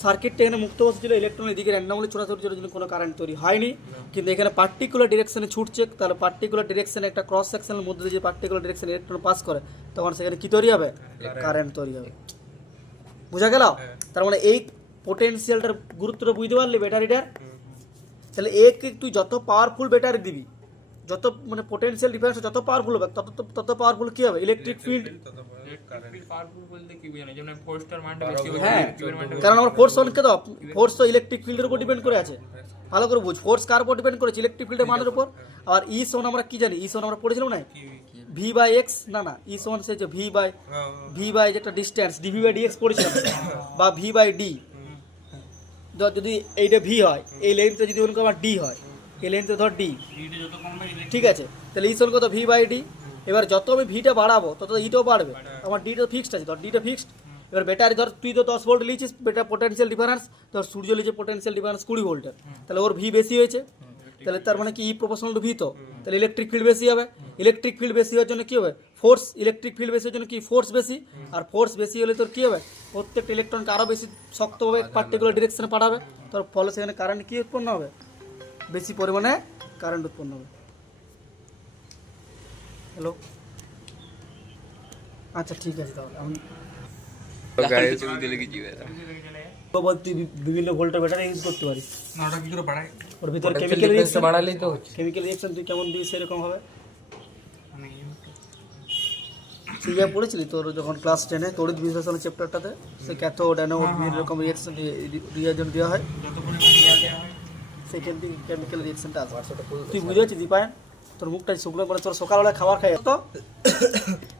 সার্কিটটা এখানে মুক্ত বসেছিল ইলেকট্রন এদিকে র্যান্ডমলি ছোটাছুটি ছিল কোনো কারেন্ট তৈরি হয়নি কিন্তু এখানে পার্টিকুলার ডিরেকশনে ছুটছে তাহলে পার্টিকুলার ডিরেকশনে একটা ক্রস সেকশনের মধ্যে দিয়ে যে পার্টিকুলার ডিরেকশনে ইলেকট্রন পাস করে তখন সেখানে কী তৈরি হবে কারেন্ট তৈরি হবে বুঝা গেল তার মানে এই পোটেনশিয়ালটার গুরুত্বটা বুঝতে পারলি ব্যাটারিটার তাহলে একে তুই যত পাওয়ারফুল ব্যাটারি দিবি যত মানে পোটেনশিয়াল ডিফারেন্স যত পাওয়ারফুল হবে তত পাওয়ারফুল কী হবে ইলেকট্রিক ফিল্ড হ্যাঁ কারণ আমার ফোর্স অনেককে তো ফোর্স তো ইলেকট্রিক ফিল্ডের উপর ডিপেন্ড করে আছে ভালো করে বুঝ ফোর্স কার উপর ডিপেন্ড করেছে ইলেকট্রিক ফিল্ডের মানের উপর আর ই সমান আমরা কি জানি ই সমান আমরা পড়েছিলাম না ভি বাই এক্স না ই সমান সে যে ভি বাই যেটা ডিস্টেন্স ডিভি বাই ডিএক্স পড়েছিলাম বা ভি বাই ডি যদি এইটা ভি হয় এই লেন্থটা যদি আমার ডি হয় এই লেন্থে ধর ডি ঠিক আছে তাহলে ই সমান কত ভি বাই ডি এবার যত আমি ভিটা বাড়াবো তত ইটাও বাড়বে আমার ডিটা ফিক্সড আছে ধর ডিটা ফিক্সড এবার ব্যাটারি ধর তুই তো 10 ভোল্ট লিখছিস বেটা পোটেনশিয়াল ডিফারেন্স ধর সূর্য লিখছে পোটেনশিয়াল ডিফারেন্স 20 ভোল্টের তাহলে ওর ভি বেশি হয়েছে তাহলে তার মানে কি ই প্রপোর্শনাল টু ভি, তো তাহলে ইলেকট্রিক ফিল্ড বেশি হবে। ইলেকট্রিক ফিল্ড বেশি হওয়ার জন্য কি হবে, ফোর্স, ইলেকট্রিক ফিল্ড বেশি হওয়ার জন্য কি ফোর্স বেশি, আর ফোর্স বেশি হলে তোর কি হবে, প্রত্যেকটা ইলেকট্রনকে আরও বেশি শক্তভাবে পার্টিকুলার ডিরেকশনে পাঠাবে, তার ফলে সেখানে কারেন্ট কি উৎপন্ন হবে, বেশি পরিমাণে কারেন্ট উৎপন্ন হবে। হ্যালো, আচ্ছা ঠিক আছে, তাহলে আমি বলতে বিভিন্ন ভোল্টের ব্যাটারি ইউজ করতে পারিস, না ওটা কি করে বাড়ায় ওর ভিতরে Potential কেমিক্যাল difference রিঅ্যাকশন, বাড়ালেই তো হচ্ছে। কেমিক্যাল রিঅ্যাকশন তুই কেমন দিস সেরকম হবে। মানে সেইভাবে পড়েছিলি তোর যখন ক্লাস 10-এ তড়িৎ বিশ্লেষণের চ্যাপ্টারটাতে, সে ক্যাথোড অ্যানোড বিভিন্ন রকম রিঅ্যাকশন রিঅ্যাজেন্ট দেওয়া হয়, যত পরিমাণে ইয়া দেওয়া হয় সেখান থেকে কেমিক্যাল রিঅ্যাকশনটা আসবে। তুই বুঝে পারছিস দীপায়ন, তোর মুখটা শুকনো করে তোর সকালবেলা খাবার খাই তো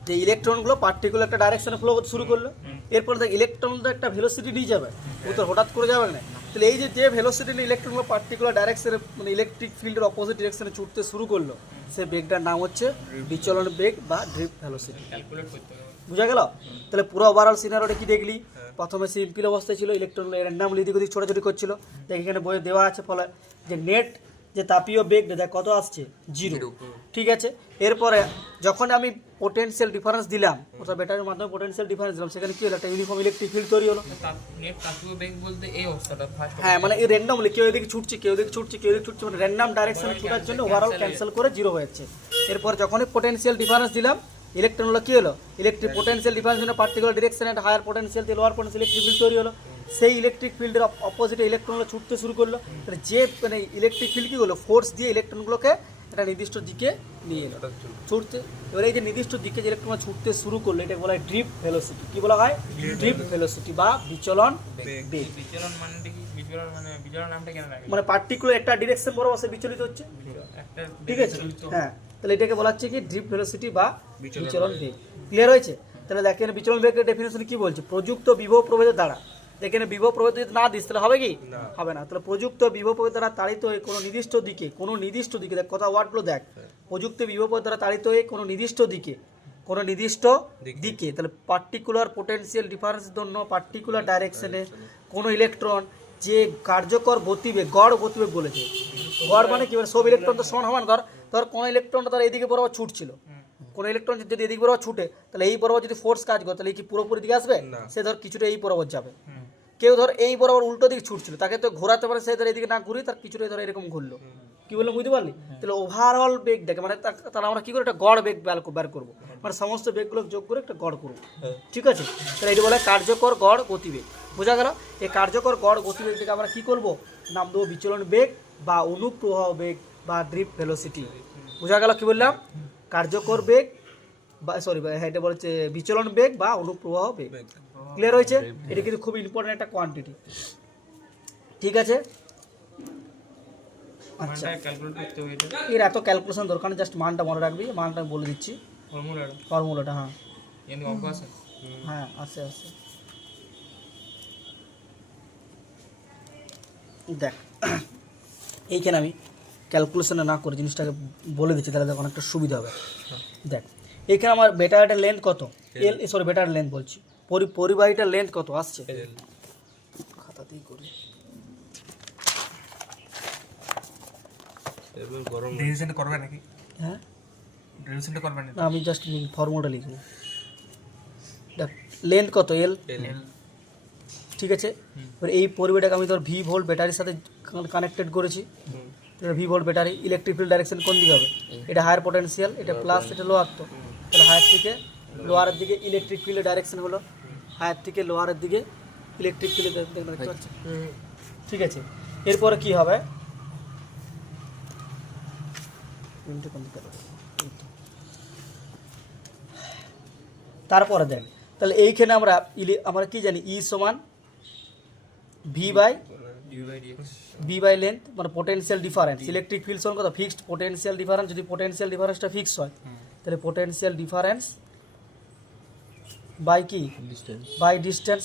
যে ইলেকট্রনগুলো পার্টিকুলার একটা ডাইরেকশনে ফ্লো করতে শুরু করলো, এরপর দেখ ইলেকট্রনটা একটা ভেলোসিটি নিয়ে যাবে, ও তো হঠাৎ করে যাবে না। তাহলে এই যে ভেলোসিটি নিয়ে ইলেকট্রনগুলো পার্টিকুলার ডাইরেকশনে মানে ইলেকট্রিক ফিল্ডের অপোজিট ডিরেকশনে ছুটতে শুরু করলো, সে বেগটার নাম হচ্ছে বিচলন বেগ বা ড্রিফট ভেলোসিটি। ক্যালকুলেট করতে হবে। বুঝা গেল? তাহলে পুরো ওভারঅল সিনারিওটা কি দেখলি, প্রথমে সিম্পল অবস্থায় ছিল, ইলেকট্রনগুলো র্যান্ডামলি এদিক ওদিক ছোটাছুটি করছিল, দেখ এখানে বইয়ে দেওয়া আছে, ফলে যে নেট যে তাপীয় বেগ দেখ কত আসছে, 0, ঠিক আছে। এরপরে যখন আমি পোটেনশিয়াল ডিফারেন্স দিলাম, অর্থাৎ ব্যাটারির মাধ্যমে পোটেনশিয়াল ডিফারেন্স দিলাম, সেখানে কি হলো, একটা ইউনিফর্ম ইলেকট্রিক ফিল্ড তৈরি হলো। নেট তাপীয় বেগ বলতে এই অবস্থাটা ফার্স্ট। হ্যাঁ, মানে এই র্যান্ডামলি কেউ এদিকে ছুটছে, কেউ এদিকে ছুটছে, কেউ এদিকে ছুটছে, মানে র্যান্ডাম ডাইরেকশনে ছোটার জন্য ওভারঅল ক্যান্সেল করে 0 হয়ে যাচ্ছে। এরপর যখনই পোটেনশিয়াল ডিফারেন্স দিলাম, ইলেকট্রনগুলো কি হলো, ইলেকট্রিক পোটেনশিয়াল ডিফারেন্স জন্য পার্টিকুলার ডিরেকশনে একটা হায়ার পোটেনশিয়াল থেকে লোয়ার পোটেনশিয়াল ইলেকট্রিক ফিল্ড তৈরি হলো, সেই ইলেকট্রিক ফিল্ডের অপোজিটে ইলেকট্রনগুলো ছুটতে শুরু করলো। তাহলে যে মানে ইলেকট্রিক ফিল্ড কী হলো, ফোর্স দিয়ে ইলেকট্রনগুলোকে একটা নির্দিষ্ট দিকে নিয়ে এলো ছুটতে। এবার এই যে নির্দিষ্ট দিকে যে ইলেকট্রনগুলো ছুটতে শুরু করলো, এটা বলা হয় ড্রিফট ভেলোসিটি। কি বলা হয়, ড্রিফট ভেলোসিটি বা বিচলন বেগ। বিচলন মানেটা কি, বিচলন মানে বিচলন নামটা কেন লাগে, মানে পার্টিকুলার একটা ডিরেকশন বরাবর সে বিচলিত হচ্ছে, একটা ঠিক আছে। হ্যাঁ, তাহলে এটাকে বলা হচ্ছে কি ড্রিফট ভেলোসিটি বা বিচলন বেগ। ক্লিয়ার হয়েছে? তাহলে দেখেন বিচলন বেগের ডেফিনেশন কি বলছে, প্রযুক্ত বিভব প্রভেদের দ্বারা। দেখেন বিভব প্রভেদ যদি না দিস তাহলে হবে কি, হবে না। তাহলে প্রযুক্ত বিভব প্রভেদ দ্বারা তাড়িত হয়ে কোনো নির্দিষ্ট দিকে দেখ কথা ওয়ার্ডগুলো দেখ, প্রযুক্ত বিভব প্রভেদ দ্বারা তাড়িত হয়ে কোনো নির্দিষ্ট দিকে, তাহলে পার্টিকুলার পোটেনশিয়াল ডিফারেন্সের জন্য পার্টিকুলার ডাইরেকশনে কোনো ইলেকট্রন যে কার্যকর গতিবেগ, গড় গতিবেগ বলেছে। গড় মানে কি, সব ইলেকট্রন তো সমান হবে না। ধর কোনো ইলেকট্রনটা তার এইদিকে বরাবর ছুটছিল, কোনো ইলেকট্রন যদি এদিকে বরাবর ছুটে, তাহলে এই বরাবর যদি ফোর্স কাজ করে, তাহলে কি পুরোপুরি দিকে আসবে? সে ধর কিছুটা এই বরাবর যাবে। কেউ ধর এই বরাবর উল্টো দিকে ছুটছিল, তাকে তো ঘোরাতে পারে, সে ধর এদিকে না ঘুরি, তার কিছুটা ধর এরকম ঘুরলো। কি বললাম বুঝতে পারলি? তাহলে ওভারঅল বেগ দেখে, মানে তাহলে আমরা কি করে একটা গড় বেগ বের করবো, মানে সমস্ত বেগগুলো যোগ করে একটা গড় করবো, ঠিক আছে। তাহলে এটি বলে কার্যকর গড় গতিবেগ। বোঝা গেল? এই কার্যকর গড় গতিবেগ থেকে আমরা কি করবো, নাম দেবো বিচলন বেগ বা অনুপ্রবাহ বেগ বা ড্রিফট ভেলোসিটি। বোঝা গেল কি বললাম? কার্যকর বেগ বা এটা বলছে বিচলন বেগ বা অনুপ্রবাহ বেগ। ক্লিয়ার হয়েছে? এটা কিন্তু খুব ইম্পর্টেন্ট একটা কোয়ান্টিটি, ঠিক আছে। আচ্ছা, ক্যালকুলেট করতে হবে এটা, এর এত ক্যালকুলেশন দরকার নেই, জাস্ট মানটা মনে রাখবি, মানটা আমি বলে দিচ্ছি, ফর্মুলাটা। হ্যাঁ এমনি অঙ্ক আছে, হ্যাঁ আছে। দেখ এইখানে আমি ক্যালকুলেশনে না করে জিনিসটাকে বলে দিচ্ছি, তাহলে দেখ অনেকটা সুবিধা হবে। দেখ এইখানে আমার ব্যাটারিটার লেন্থ কত, ব্যাটারির লেন্থ বলছি, পরিবাহীটার লেন্থ কত আসছে, খাতাতেই করি। ডেরিভেশনটা করবে নাকি? হ্যাঁ, ডেরিভেশনটা করবে না, আমি জাস্ট ফর্মুলাটা লিখব। দেখ লেন্থ কত, এল, ঠিক আছে। এবার এই পরিবাহীটাকে আমি ধর ভি ভোল্ট ব্যাটারির সাথে কানেক্টেড করেছি। V volt battery, electric field direction কোন দিকে হবে, এটা হায়ার পোটেনশিয়াল, এটা প্লাস, এটা লোয়ার। তো তাহলে হায়ার থেকে লোয়ারের দিকে ইলেকট্রিক ফিল্ডের ডাইরেকশন হলো, হায়ার থেকে লোয়ারের দিকে ইলেকট্রিক ফিল্ডের দেখতে পাচ্ছেন, ঠিক আছে। এরপরে কি হবে, তারপরে দেখ, তাহলে এইখানে আমরা কি জানি, ই সমান ভি বাই লেন্থ, মানে পোটেনশিয়াল ডিফারেন্স। ইলেকট্রিক ফিল্ড সমান কত, ফিক্সড পোটেনশিয়াল ডিফারেন্স। যদি পোটেনশিয়াল ডিফারেন্সটা ফিক্স হয়, তাহলে পোটেনশিয়াল ডিফারেন্স বাই কি, বাই ডিস্টেন্স।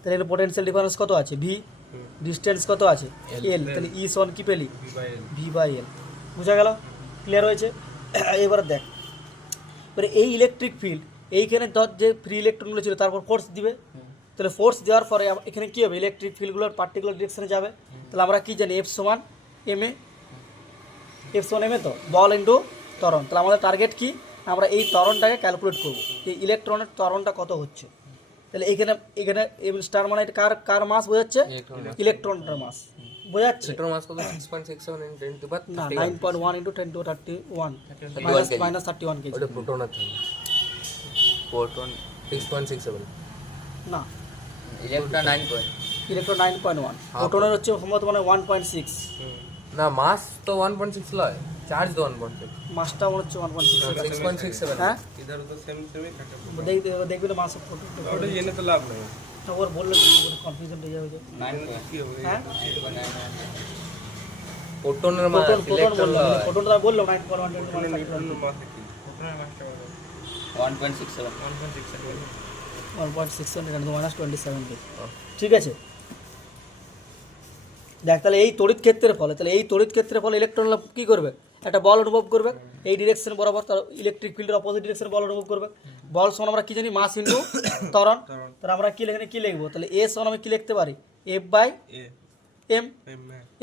তাহলে এর পোটেনশিয়াল ডিফারেন্স কত আছে, ভি, ডিস্টেন্স কত আছে, এল। তাহলে ই সমান কি পেলি, ভি বাই এল। বুঝা গেল? ক্লিয়ার হয়েছে? এবারে দেখ, এবারে এই ইলেকট্রিক ফিল্ড এইখানে ধর যে ফ্রি ইলেকট্রনগুলো ছিল, তারপর ফোর্স দিবে। তাহলে ফোর্স দেওয়ার পরে এখানে কী হবে, ইলেকট্রিক ফিল্ডগুলোর পার্টিকুলার ডিরেকশনে যাবে। তাহলে আমরা কি জানি, এফ সমান এম এ, F1 m এ তো বল ইন্টু ত্বরণ। তাহলে আমাদের টার্গেট কি, আমরা এই ত্বরণটাকে ক্যালকুলেট করব, এই ইলেকট্রনের ত্বরণটা কত হচ্ছে। তাহলে এখানে এখানে এম স্টার মানে এটা কার মাস বোঝাচ্ছে, ইলেকট্রনটার মাস বোঝাচ্ছে। ইলেকট্রন মাস কত 6.67 × 10⁻³ না 9.1 × 10⁻31 মাইনাস 31 কেজি। ওটা প্রোটনের থাকে প্রোটন 6.67 না ইলেকট্রন 9 পয়েন্ট ইলেকট্রন 9.1, প্রোটনের হচ্ছে সম্ভবত মানে 1.6, না মাস তো 1.6 লয়, চার্জ তো 1.6 মাসটা মনে হচ্ছে 1.6। 6.67 হ্যাঁ इधर उधर सेम सेम ही থাকে দেখবি না মাসের ফটো, ওটা জেনে তো লাভ নাই ওর বললে কনফিউশন হয়ে যাবে। 9 পয়েন্ট কি হবে হ্যাঁ প্রোটনের মাস প্রোটন ইলেকট্রন বললাম, লয়। প্রোটনটা বললাম 9.1 × 10⁻31 মাসে কি প্রোটনের মাসটা কত 1.67 1.6 × 10⁻27 কেজি। ঠিক আছে, দেখ তাহলে এই তড়িৎ ক্ষেত্রের ফলে, তাহলে এই তড়িৎ ক্ষেত্রের ফলে ইলেকট্রনরা কী করবে, একটা বল অনুভব করবে এই ডিরেকশন বরাবর, তার ইলেকট্রিক ফিল্ডের অপোজিট ডিরেকশন বল অনুভব করবে। বল সমান আমরা কি জানি, মাস ইন্টু ত্বরণ। তাহলে আমরা কি এখানে কি লিখবো, তাহলে এ সমান আমি কি লিখতে পারি, F/m, এম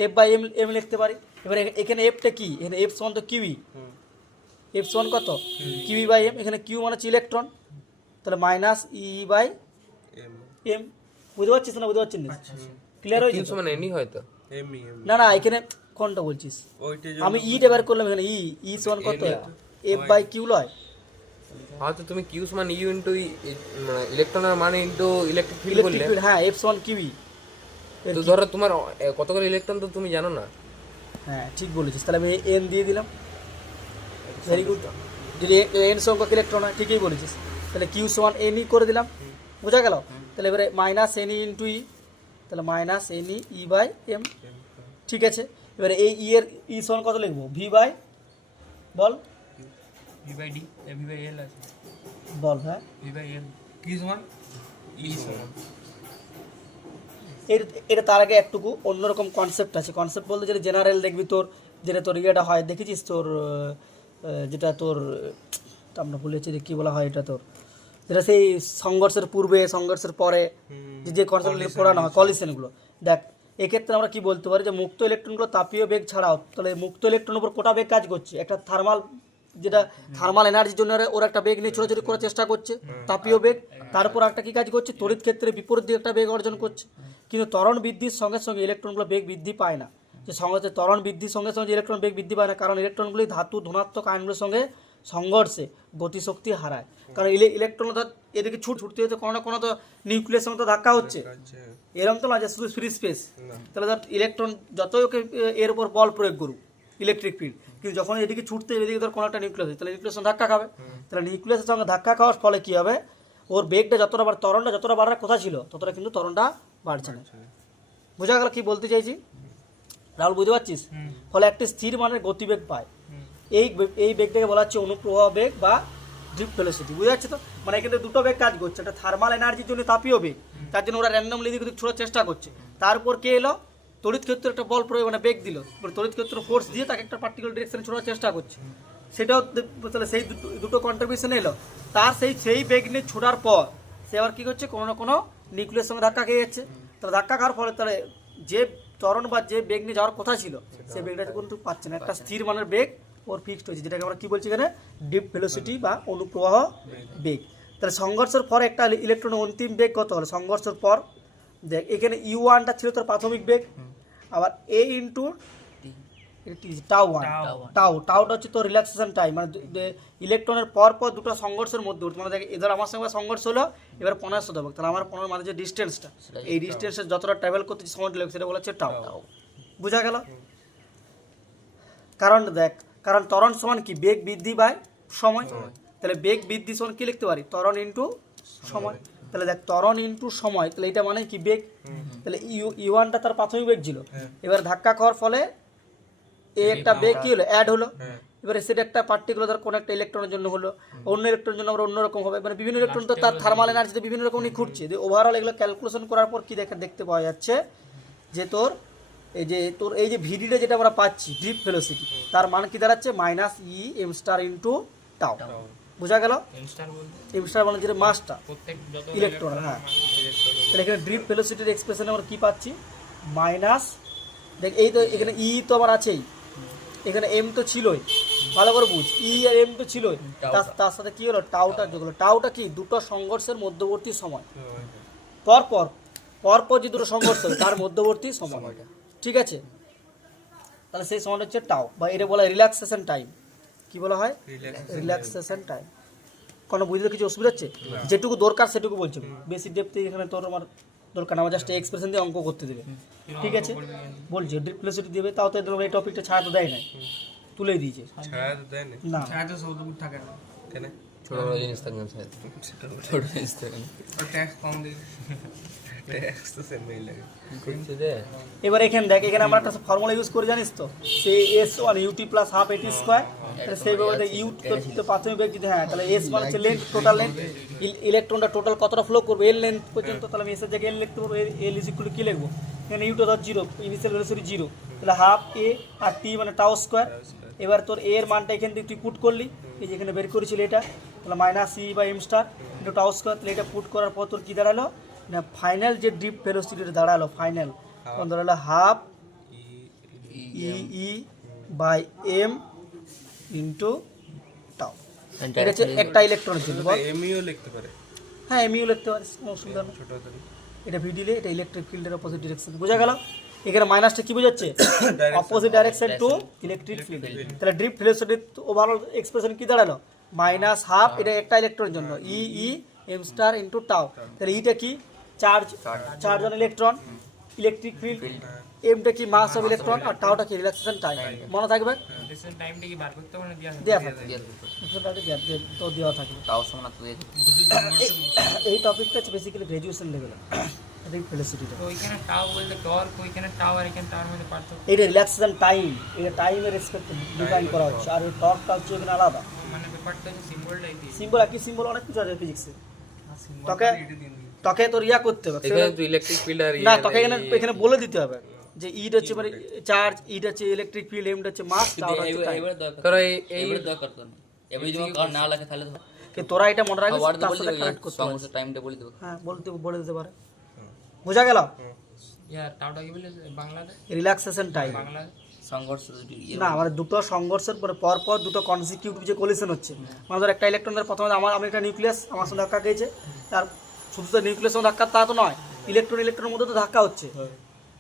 F/m লিখতে পারি। এবার এখানে এফটা কি, এখানে এফ সমান তো কিউই, এফ সমান কত কিউই/m, এখানে কিউ মানে হচ্ছে ইলেকট্রন, তাহলে মাইনাস E/m। বুঝতে পারছিস না, বুঝতে পারছিস না, ক্লিয়ার হয়েছে তো? মানে এনি হয় তো এম না না এখানে কোনটা বলছিস, ওইটা আমি ইটা বের করলাম, এখানে ই সমান কত F/q লয়। হ্যাঁ তো তুমি কিউ সমান ইউ ইনটু মানে ইলেকট্রনের মানে ইনটু ইলেকট্রিক ফিল্ড ইলেকট্রিক বললে, ফিল্ড, হ্যাঁ এফ সমান কিউই। তো ধরো তোমার কতগুলো ইলেকট্রন তো তুমি জানো না। হ্যাঁ ঠিক বলেছিস, তাহলে আমি এন দিয়ে দিলাম, ভেরি গুড। যদি এন সংখ্যক ইলেকট্রন হয়, ঠিকই বলেছিস, তাহলে কিউ সমান এন ই করে দিলাম, বোঝা গেল। তাহলে এবারে মাইনাস এন ই ইন্টু ই, তাহলে মাইনাস এন ই/m। ঠিক আছে, এবারে এই ই এর ই সমান কত লিখবো, V/, বল V/D V/L আছে বল, হ্যাঁ V/M কি সমান ই সমান এটা তার আগে একটুকু অন্যরকম কনসেপ্ট আছে। কনসেপ্ট বলতে যেটা জেনারেল দেখবি তোর, যেটা তোর ইয়েটা হয় দেখেছিস তোর, যেটা তোর আমরা বলেছি যে কী বলা হয় এটা তোর, যেটা সেই সংঘর্ষের পূর্বে সংঘর্ষের পরে যে কনসেপ্ট পড়ানো হয়, কলিশনগুলো। দেখ এক্ষেত্রে আমরা কি বলতে পারি যে মুক্ত ইলেকট্রনগুলো তাপীয় বেগ ছাড়াও, তাহলে মুক্ত ইলেকট্রনের উপর কোটা বেগ কাজ করছে, একটা থার্মাল, যেটা থার্মাল এনার্জির জন্য ওরা একটা বেগ নিয়ে ছোটাছুটি করার চেষ্টা করছে, তাপীয় বেগ। তারপর একটা কি কাজ করছে, তড়িৎ ক্ষেত্রে বিপরীত দিকে একটা বেগ অর্জন করছে। কিন্তু ত্বরণ বৃদ্ধির সঙ্গে সঙ্গে ইলেকট্রনগুলো বেগ বৃদ্ধি পায় না, যে সঙ্গে ত্বরণ বৃদ্ধির সঙ্গে সঙ্গে ইলেকট্রন বেগ বৃদ্ধি পায় না, কারণ ইলেকট্রনগুলি ধাতু ধনাত্মক আয়নগুলোর সঙ্গে সংঘর্ষে গতিশক্তি হারায়। কারণ ইলেকট্রন এদিকে ছুটতে হতে কোনো না কোনো তো নিউক্লিয়াসের সঙ্গে তো ধাক্কা হচ্ছে, এরকম তো না যে শুধু ফ্রি স্পেস। তাহলে ধর ইলেকট্রন যতই ওকে এর উপর বল প্রয়োগ করুক ইলেকট্রিক ফিল্ড, কিন্তু যখন এদিকে ছুটতে এদিকে ধর কোনো একটা নিউক্লিয়াস, তাহলে নিউক্লিয়াসের সঙ্গে ধাক্কা খাবে। তাহলে নিউক্লিয়াসের সঙ্গে ধাক্কা খাওয়ার ফলে কী হবে, ওর বেগটা যতটা ত্বরণটা যতটা বাড়ার কথা ছিল ততটা কিন্তু ত্বরণটা বাড়ছে না। বোঝা গেল কি বলতে চাইছি রাহুল, বুঝতে পারছিস? ফলে একটি স্থির মানের গতিবেগ পায়, এই বেগটাকে বলা হচ্ছে অনুপ্রবাহ বেগ বা ড্রিফট ভেলোসিটি। বুঝতে পারছি তো? মানে এখানে দুটো বেগ কাজ করছে, একটা থার্মাল এনার্জির জন্য তাপীয় বেগ, তার জন্য ওরা র্যান্ডমলি এদিক ওদিক ছোড়ার চেষ্টা করছে। তারপর কে এলো, তড়িৎ ক্ষেত্রে একটা বল প্রয়োগ মানে বেগ দিল, তড়িৎ ক্ষেত্র ফোর্স দিয়ে তাকে একটা পার্টিকুলার ডিরেকশনে ছোড়ার চেষ্টা করছে, সেটাও তাহলে সেই দুটো কন্ট্রিবিউশন এলো। তার সেই বেগ নিয়ে ছোড়ার পর সে আবার কী করছে, কোনো না কোনো নিউক্লিয়াসের সঙ্গে ধাক্কা খেয়ে যাচ্ছে। তাহলে ধাক্কা খাওয়ার ফলে তাহলে যে ত্বরণ বা যে বেগ নিয়ে যাওয়ার কথা ছিল সেই বেগটা কিন্তু পাচ্ছে না, একটা স্থির মানের বেগ ওর ফিক্সড হয়েছে, যেটাকে আমরা কী বলছি এখানে ড্রিফট ভেলোসিটি বা অনুপ্রবাহ বেগ। তাহলে সংঘর্ষের পরে একটা ইলেকট্রনের অন্তিম বেগ কত হলো সংঘর্ষের পর, দেখ এখানে U1টা ছিল তার প্রাথমিক বেগ, আবার A ইন্টু টাউটা হচ্ছে তো রিল্যাক্সেশন টাইম, মানে ইলেকট্রনের পর দুটো সংঘর্ষের মধ্যে মানে দেখ এদের আমার সঙ্গে সংঘর্ষ হলো, এবার 15 দেবো, তাহলে আমার 15 মানে যে ডিস্টেন্সটা, এই ডিস্টেন্সে যতটা ট্রাভেল করতে সময়টা লাগবে সেটা বলা হচ্ছে টাউ। বোঝা গেল? কারণ দেখ, কারণ ত্বরণ সমান কি, বেগ বৃদ্ধি বাই সময়, তাহলে বেগ বৃদ্ধি সমান কি লিখতে পারি, ত্বরণ ইন্টু সময়। তাহলে দেখ ত্বরণ ইন্টু সময়, তাহলে এটা মানে কি বেগ। তাহলে U1টা তার প্রাথমিক বেগ ছিল, এবার ধাক্কা খাওয়ার ফলে একটা বেগ কি হলো, অ্যাড হলো। এবারে সেটা একটা পার্টিকুলার ধর কোনো একটা ইলেকট্রনের জন্য হলো, অন্য ইলেকট্রনের জন্য আবার অন্যরকম হবে, মানে বিভিন্ন ইলেকট্রন তো তার থার্মাল এনার্জিতে বিভিন্ন রকমই ঘুরছে। ওভারঅল এগুলো ক্যালকুলেশন করার পর কি দেখতে পাওয়া যাচ্ছে যে তোর এই যে ভিডিটা যেটা আমরা পাচ্ছি ড্রিফট ভেলোসিটি, তার মান কি দাঁড়াচ্ছে -E/m ইন্টু টাউ। বোঝা গেল? এম স্টার মানে যেটা মাসটা ইলেকট্রন, হ্যাঁ। তাহলে এখানে ড্রিফট ভেলোসিটির এক্সপ্রেশনে আমরা কি পাচ্ছি, দেখ এই তো এখানে ই তো আবার আছেই, এখানে এম তো ছিলই, ভালো করে বুঝ, ই আর এম তো ছিলই, তার সাথে কি হলো টাউটা যোগ হলো। টাউটা কি দুটো সংঘর্ষের মধ্যবর্তী সময়, পরপর পরপর যে দুটো সংঘর্ষ হবে তার মধ্যবর্তী সময়, ঠিক আছে? তাহলে সেই সময়টা হচ্ছে টাউ, বা এটা বলা হয় রিল্যাক্সেশন টাইম। কি বলা হয়? Relaxation time. কোনো বুঝতে কিছু অসুবিধা হচ্ছে? যেটুকু দরকার সেটুকু বলছি, বেশি ডেপথে এখানে তোর আমার দরকার না, আমার জাস্ট এক্সপ্রেশন দিয়ে অঙ্ক করতে দেবে, ঠিক আছে? বলছি ড্রিপ ভেলোসিটি দেবে, তাও তো এই টপিকটা ছাড়া তো দেয় না, তুলে দিয়েছে ছায়া তো দেয় না না। ছায়াতে সৌদপুর থাকে না, কেন ছোট বড় জিনিস থাকবে ছোট জিনিস থাকবে আর ট্যাক্স কম দিই। ট্যাক্স তো সেমই লাগে করছে যে এবার এখানে দেখ, এখানে আমরা একটা ফর্মুলা ইউজ করে জানিস তো, সেই S one UT plus half AT square, তাহলে সেইভাবে ইউ তো প্রাথমিক বেগ যদি, হ্যাঁ তাহলে এস মানে হচ্ছে লেন্থ, টোটাল লেন্থ, ইলেকট্রনটা টোটাল কতটা ফ্লো করবে এল লেন্থ পর্যন্ত, তাহলে আমি এসের জায়গায় এল লিখতে পারবো, এল ইজ ইকুয়াল টু কি লিখবো, এখানে ইউটা ধর জিরো, ইনিশিয়াল ভেলোসিটি জিরো, তাহলে হাফ এ আর টি মানে টাউ স্কোয়ার। এবার তোর এর মানটা এখান থেকে তুই পুট করলি, এই যে এখানে বের করেছিল এটা, তাহলে মাইনাস ই বা M star into tau square, তাহলে এটা পুট করার পর তোর কী দাঁড়ালো না, ফাইনাল যে ডিপ ভেলোসিটিটা দাঁড়ালো ফাইনাল তখন দাঁড়ালো half E by M into tau. এটা হচ্ছে একটা ইলেকট্রনের জন্য, বল? এমইও লিখতে পারে, হ্যাঁ এমইউ লিখতে পারিস, কোনো অসুবিধা নেই। ছোট হাতের এটা ভিডিলে, এটা ইলেকট্রিক ফিল্ডের অপোজিট ডিরেকশন, বোঝা গেল? এখানে মাইনাসটা কি বোঝাচ্ছে? Opposite direction to electric field. তাহলে ড্রিপ ভেলোসিটি ওভারঅল এক্সপ্রেশন কি দাঁড়ালো? মাইনাস হাফ, এটা একটা ইলেকট্রনের জন্য, E M star into tau. তাহলে ইটা কি? Charge on electron, electric field, এমটা কি মাস অফ ইলেকট্রন, আর টাউটা কি রিল্যাক্সেশন টাইম। মনে থাকবে? টাইমটা কি বার করতে হবে না দেওয়া দেওয়া থাকবে, তো দেওয়া থাকবে। তাও সমান তো দিয়ে এই টপিকটা হচ্ছে বেসিক্যালি গ্র্যাজুয়েশন লেভেলে ড্রিপ ভেলোসিটিটা। তো ওইখানে টাও বলতে টর্ক, ওইখানে টাও আর এখানে টাওয়ার মধ্যে পার্থক্য এটা রিল্যাক্সেশন টাইম, এটা টাইমের রেসপেক্ট ডিফাইন করা হচ্ছে, আর টর্কটা হচ্ছে এখানে আলাদা। মানে ব্যাপারটা হচ্ছে সিম্বলটাই দিয়ে সিম্বল একই সিম্বল, অনেক কিছু আছে ফিজিক্সে, তোকে তোর ইয়া করতে হবে এখানে তো ইলেকট্রিক ফিল্ড আর না, তোকে এখানে বলে দিতে হবে যে ইট হচ্ছে মানে চার্জ, ইট হচ্ছে ইলেকট্রিক ফিল্ড, এম হচ্ছে মাস, টাউটা হচ্ছে টাইম। তোরা এই দরকার তো এবারে যদি কার না লাগে তাহলে তো কি তোরা এটা মনে রাখিস, ওয়ার্ড তার বলে সাথে দেবে, কানেক্ট করতে পারিস। সমস্ত টাইমটা বলে দেবো। হ্যাঁ বলে দিতে পারে, বোঝা গেল? ইয়ার টাওটা কি বলে বাংলাতে? রিল্যাক্সেশন টাইম বাংলাতে সংঘর্ষ দুটি না, মানে দুটো সংঘর্ষের পরে পরপর দুটো কনসিকিউটিভ যে কোলিশন হচ্ছে, মানে ধর একটা ইলেকট্রনের প্রথমে আমি একটা নিউক্লিয়াস আমার সঙ্গে ধাক্কা খেয়েছে, তার শুধু তো নিউক্লিয়াসের সঙ্গে ধাক্কা তা তো নয়, ইলেকট্রনের মধ্যে তো ধাক্কা হচ্ছে,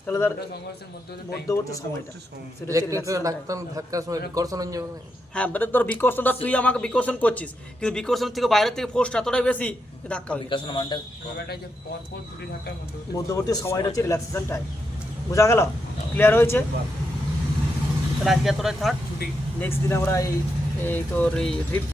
তাহলে ধর সংঘর্ষের মধ্যে মধ্যবর্তী সময়টা সেটা হচ্ছে ইলেকট্রিক relaxation time। ডাক্তার ধাক্কার সময় বিকর্ষণ হয়ে যাবে না? হ্যাঁ মানে তোর বিকর্ষণ, ধর তুই আমাকে বিকর্ষণ করছিস, কিন্তু বিকর্ষণ থেকে বাইরে থেকে ফোর্স এতটাই বেশি যে ধাক্কা হয়ে গেছে। বিকাশের মানটা ব্যাপারটা যে পর পর দুটি ধাক্কার মধ্যে মধ্যবর্তী সময়টা হচ্ছে রিল্যাক্সেশন টাইম, বোঝা গেল? ক্লিয়ার হয়েছে? তাহলে আজকে এতটাই থাক, নেক্সট দিন আমরা এই তোর এই ড্রিপ